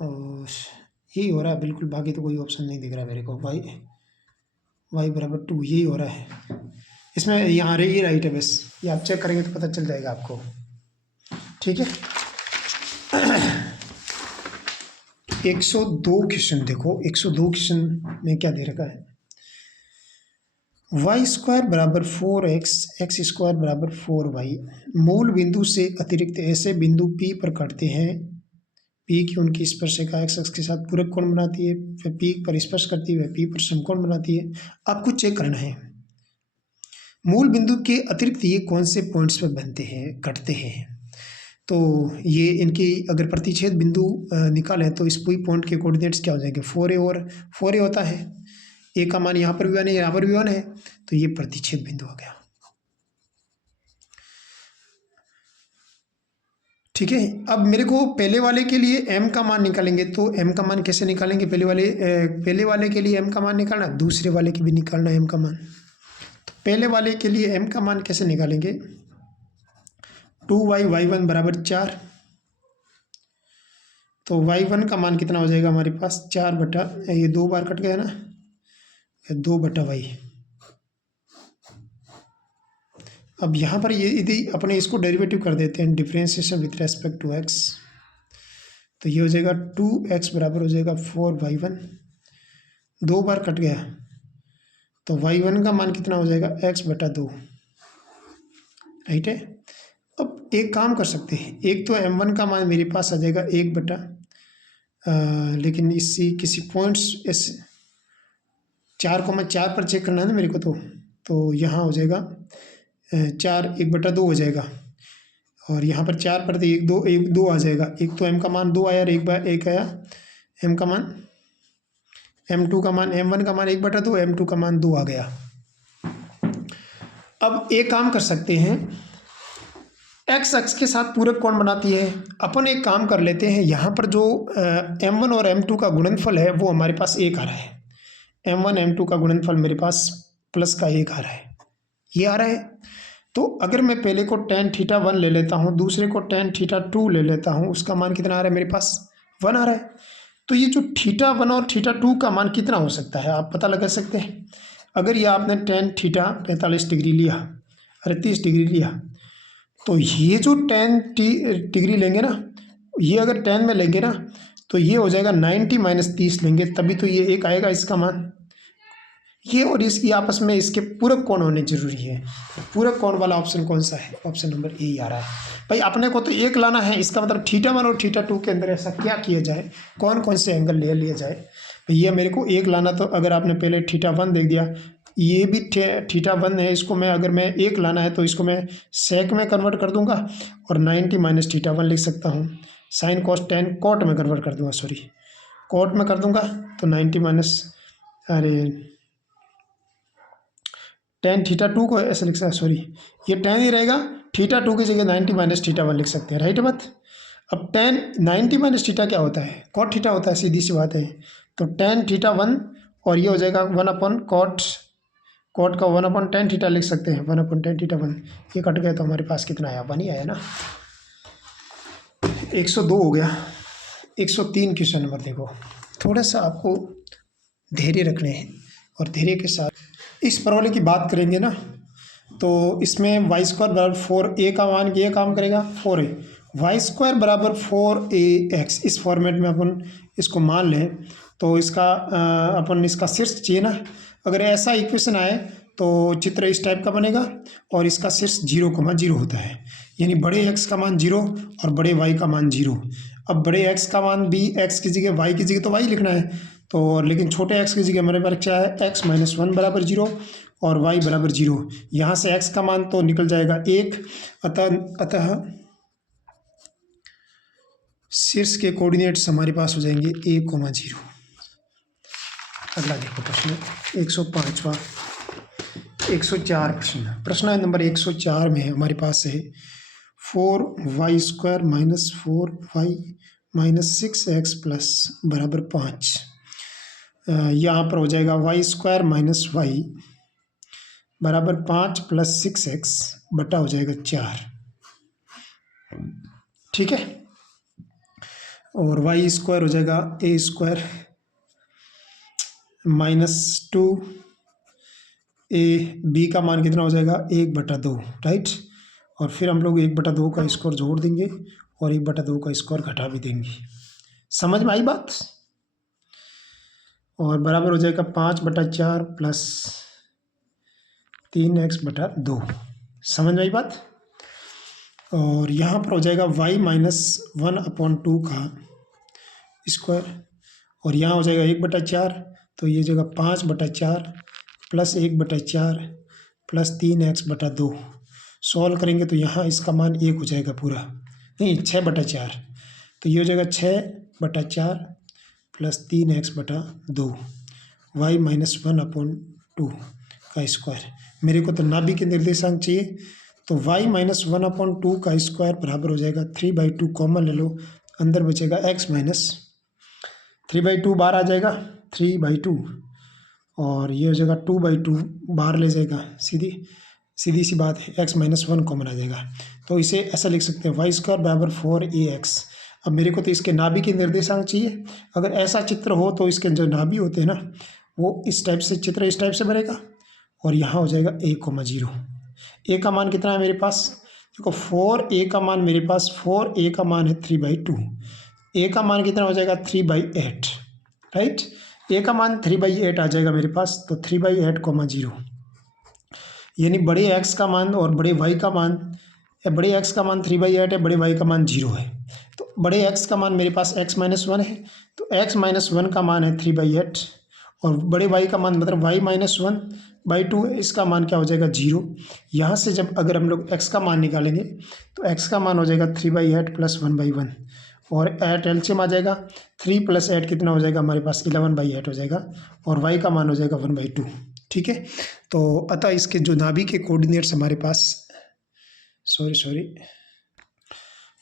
और यही हो रहा है बिल्कुल, बाकी तो कोई ऑप्शन नहीं दिख रहा मेरे को, वाई बराबर टू यही हो रहा है इसमें, यहाँ रही ये राइट है बस, ये आप चेक करेंगे तो पता चल जाएगा आपको, ठीक है। 102 क्वेश्चन देखो, 102 क्वेश्चन में क्या दे रखा है, वाई स्क्वायर बराबर फोर एक्स एक्स स्क्वायर बराबर फोर वाई, मूल बिंदु से अतिरिक्त ऐसे बिंदु पी पर कटते हैं, पी की उनकी स्पर्शिका एक्स अक्ष के साथ पूरक कोण बनाती है, फिर पी पर स्पर्श करती है, वह पी पर समकोण बनाती है। आपको चेक करना है मूल बिंदु के अतिरिक्त ये कौन से पॉइंट्स पर बनते हैं, कटते हैं, तो ये इनकी अगर प्रतिच्छेद बिंदु निकालें तो इस पूरी पॉइंट के कोऑर्डिनेट्स क्या हो जाएंगे, फोर ए, और फोर ए होता है, ए का मान यहाँ पर भी वन है यहाँ पर भी वन है, तो ये प्रतिच्छेद बिंदु हो गया, ठीक है। अब मेरे को पहले वाले के लिए m का मान निकालेंगे, तो m का मान कैसे निकालेंगे, पहले वाले के लिए m का मान निकालना, दूसरे वाले के भी निकालना m का मान, तो पहले वाले के लिए m का मान कैसे निकालेंगे, टू वाई वाई वन बराबर चार, तो वाई वन का मान कितना हो जाएगा हमारे पास, चार बटा, ये दो बार कट गया ना, दो बटा वाई। अब यहाँ पर ये यदि अपने इसको डेरिवेटिव कर देते हैं, differentiation with respect to X, तो ये हो जाएगा टू एक्स बराबर हो जाएगा फोर वाई वन, दो बार कट गया, तो वाई वन का मान कितना हो जाएगा, एक्स बटा दो, राइट है। अब एक काम कर सकते हैं, एक तो एम वन का मान मेरे पास आ जाएगा एक बटा, लेकिन इसी किसी पॉइंट्स इस चार को मैं चार पर चेक करना है ना मेरे को, तो यहाँ हो जाएगा चार एक बटा दो हो जाएगा, और यहाँ पर चार पर एक दो आ जाएगा, एक तो m का मान दो आया और एक आया m का मान, m2 का मान, m1 का मान एक बटा दो, m2 का मान दो आ गया, अब एक काम कर सकते हैं, एक्स अक्ष के साथ पूरक कोण बनाती है। अपन एक काम कर लेते हैं, यहाँ पर जो m1 और m2 का गुणनफल है वो हमारे पास एक आ रहा है। m1 m2 का गुणनफल मेरे पास प्लस का एक आ रहा है, ये आ रहा है। तो अगर मैं पहले को tan θ1 ले लेता हूँ, दूसरे को tan θ2 ले लेता हूँ, उसका मान कितना आ रहा है मेरे पास 1 आ रहा है। तो ये जो θ1 और θ2 का मान कितना हो सकता है आप पता लगा सकते हैं। अगर ये आपने tan θ 45 डिग्री लिया, 38 डिग्री लिया, तो ये जो tan डिग्री लेंगे ना, ये अगर tan में लेंगे ना तो ये हो जाएगा 90 - 30 लेंगे, तभी तो ये एक आएगा इसका मान। ये और इसकी आपस में इसके पूरक कोण होने जरूरी है। पूरक कोण वाला ऑप्शन कौन सा है? ऑप्शन नंबर ए ही आ रहा है। भाई अपने को तो एक लाना है, इसका मतलब θ1 और θ2 के अंदर ऐसा क्या किया जाए, कौन कौन से एंगल ले लिया जाए। भैया मेरे को एक लाना, तो अगर आपने पहले θ1 देख दिया, ये भी θ1 है, इसको मैं अगर मैं एक लाना है तो इसको मैं सेक में कन्वर्ट कर दूंगा और 90 - θ1 लिख सकता हूँ। साइन कॉस टेन कॉट में कन्वर्ट कर दूंगा, सॉरी कॉट में कर दूंगा, तो 90 tan θ2 को ऐसे लिख सकते, सॉरी ये tan ही रहेगा, θ2 की जगह 90 - θ1 लिख सकते हैं, राइट बात। अब tan 90 - θ क्या होता है? cot θ होता है, सीधी सी बात है। तो tan θ1 और ये हो जाएगा 1/cot, cot का 1/tan θ लिख सकते हैं, 1/tan θ1। ये कट गया तो हमारे पास कितना आया? 1 ही आया ना। 102 हो गया। 103 क्वेश्चन नंबर देखो, थोड़ा सा आपको धैर्य रखने हैं और धैर्य के साथ इस परवलय की बात करेंगे ना, तो इसमें y² बराबर 4a का मान ये काम करेगा 4a, y² बराबर 4ax, इस फॉर्मेट में अपन इसको मान लें तो इसका अपन इसका शीर्ष चाहिए ना। अगर ऐसा इक्वेशन आए तो चित्र इस टाइप का बनेगा और इसका शीर्ष 0,0 होता है, यानी बड़े x का मान 0 और बड़े y का मान 0। अब बड़े x का मान भी x की जगह y की जगह तो y लिखना है, तो लेकिन छोटे x की जगह हमारे पास क्या है, x - 1 बराबर 0 और y बराबर 0। यहाँ से x का मान तो निकल जाएगा 1, अतः शीर्ष के कोऑर्डिनेट्स हमारे पास हो जाएंगे 1,0। अगला देखो प्रश्न 105वां 104 प्रश्न नंबर 104 में हमारे पास है 4y² - 4y - 6x बराबर 5। यहाँ पर हो जाएगा y² - y बराबर 5 + 6x बटा हो जाएगा 4, ठीक है। और y² हो जाएगा a² -2 a, b का मान कितना हो जाएगा 1/2, राइट। और फिर हम लोग 1/2 का स्क्वायर जोड़ देंगे और 1/2 का स्क्वायर घटा भी देंगे। समझ में आई बात? और बराबर हो जाएगा 5/4 प्लस 3x/2। समझ में आई बात? और यहाँ पर हो जाएगा y - 1/2 का स्क्वायर और यहाँ हो जाएगा 1/4, तो ये जगह 5/4 प्लस 1/4 प्लस 3x/2। सॉल्व करेंगे तो यहाँ इसका मान 1 हो जाएगा पूरा, नहीं 6/4, तो ये हो जाएगा 6/4 प्लस 3x/2 y - 1/2 का स्क्वायर। मेरे को तो नाभि के निर्देशांक चाहिए, तो y - 1/2 का स्क्वायर बराबर हो जाएगा 3/2, कॉमन ले लो, अंदर बचेगा x - 3/2 बाहर आ जाएगा 3/2 और ये हो जाएगा 2/2 बाहर ले जाएगा, सीधी सी बात है, x - 1 कॉमन आ जाएगा। तो इसे ऐसा लिख सकते हैं y² बराबर 4ax। अब मेरे को तो इसके नाभि के निर्देशांक चाहिए। अगर ऐसा चित्र हो तो इसके जो नाभि होते हैं ना, वो इस टाइप से चित्र इस टाइप से बनेगा और यहाँ हो जाएगा 1,0। a का मान कितना है मेरे पास? देखो 4a का मान मेरे पास 4a का मान है 3/2, a का मान कितना हो जाएगा 3/8, राइट। a का मान 3/8 आ जाएगा मेरे पास, तो 3/8,0, यानी बड़े x का मान और बड़े y का मान, बड़े x का मान 3/8 है, बड़े y का मान 0 है। तो बड़े x का मान मेरे पास x - 1 है, तो x - 1 का मान है 3/8 और बड़े y का मान मतलब y - 1/2 है, इसका मान क्या हो जाएगा 0। यहाँ से जब अगर हम लोग x का मान निकालेंगे तो x का मान हो जाएगा 3/8 प्लस 1/1 और 8 एलसीएम आ जाएगा, 3 + 8 कितना हो जाएगा हमारे पास 11/8 हो जाएगा और y का मान हो जाएगा 1/2। ठीक है। तो अतः इसके जो नाभि के कोऑर्डिनेट्स हमारे पास, सॉरी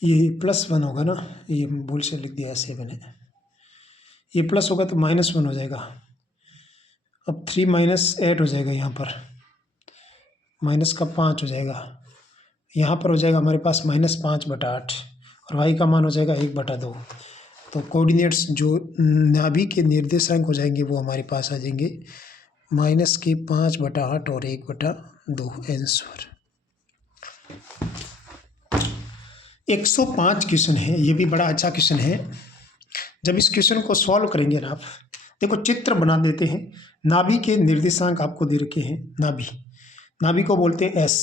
ये +1 होगा ना, ये भूल से लिख दिया ऐसे मैंने, ये प्लस होगा तो -1 हो जाएगा। अब 3 - 8 हो जाएगा, यहाँ पर माइनस का 5 हो जाएगा, यहाँ पर हो जाएगा हमारे पास -5/8 और y का मान हो जाएगा 1/2। तो कोऑर्डिनेट्स जो नाभि के निर्देशांक हो जाएंगे वो हमारे पास आ जाएंगे -5/8 और 1/2 आंसर। 105 क्वेश्चन है, ये भी बड़ा अच्छा क्वेश्चन है। जब इस क्वेश्चन को सॉल्व करेंगे ना आप, देखो चित्र बना देते हैं। नाभि के निर्देशांक आपको दे रखे हैं। नाभि को बोलते हैं S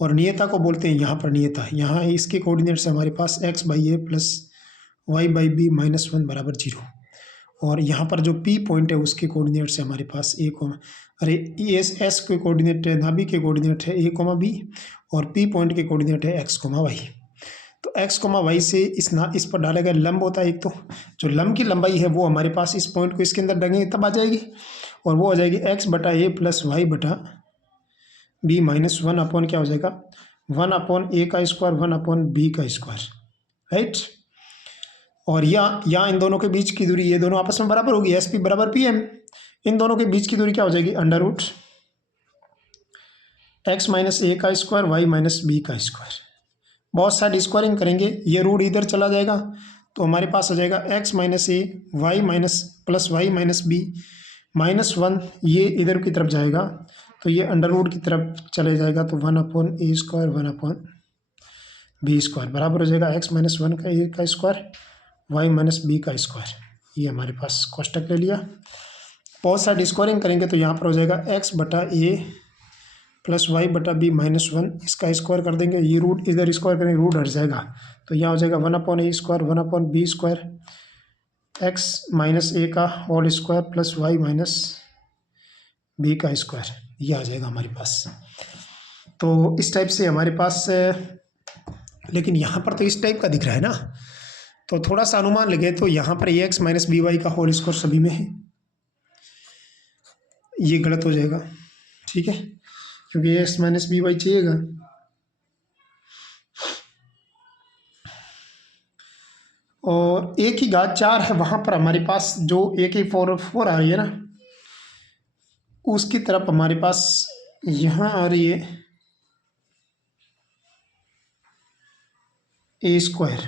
और नियता को बोलते हैं यहाँ पर नियता। यहाँ इसके कोऑर्डिनेट्स हमारे पास x/a + y/b -1 = 0 और यहाँ पर जो P पॉइंट है उसके कोऑर्डिनेट्स है हमारे पास S के कोऑर्डिनेट है, नाभि के कोऑर्डिनेट है a, b और P पॉइंट के कोऑर्डिनेट है x, y। तो x, y से इस पर डाला गया लंब होता है एक, तो जो लंब की लंबाई है वो हमारे पास इस पॉइंट को इसके अंदर डालेंगे तब आ जाएगी और वो आ जाएगी x/a + y/b -1 अपॉन क्या हो जाएगा 1/a², 1/b², राइट। और यहाँ इन दोनों के बीच की दूरी, ये दोनों आपस में बराबर होगी, SP = PM। इन दोनों के बीच की दूरी क्या हो जाएगी √x - a², y - b²। बहुत साइड स्क्वायरिंग करेंगे, ये रूट इधर चला जाएगा तो हमारे पास आ जाएगा x - a y + y - b -1, ये इधर की तरफ जाएगा तो ये √ की तरफ चले जाएगा तो 1/a², 1/b² बराबर हो जाएगा x - 1 y - b²। ये हमारे पास कोष्टक ले लिया। बहुत साइड स्क्वायरिंग करेंगे तो यहाँ पर हो जाएगा x/a + y/b -1, इसका स्क्वायर कर देंगे, ये रूट इधर स्क्वायर करेंगे, रूट हट जाएगा तो यहाँ हो जाएगा 1/a², 1/b² x - a का होल स्क्वायर + y - b², ये आ जाएगा हमारे पास। तो इस टाइप से हमारे पास, लेकिन यहाँ पर तो इस टाइप का दिख रहा है ना, तो थोड़ा सा अनुमान लगे तो यहाँ पर ax - by का होल स्क्वायर सभी में है, ये गलत हो जाएगा, ठीक है, क्योंकि ax - by चाहिएगा। और a⁴ है, वहाँ पर हमारे पास जो a⁴ आ रही है ना, उसकी तरफ हमारे पास यहाँ आ रही है a²,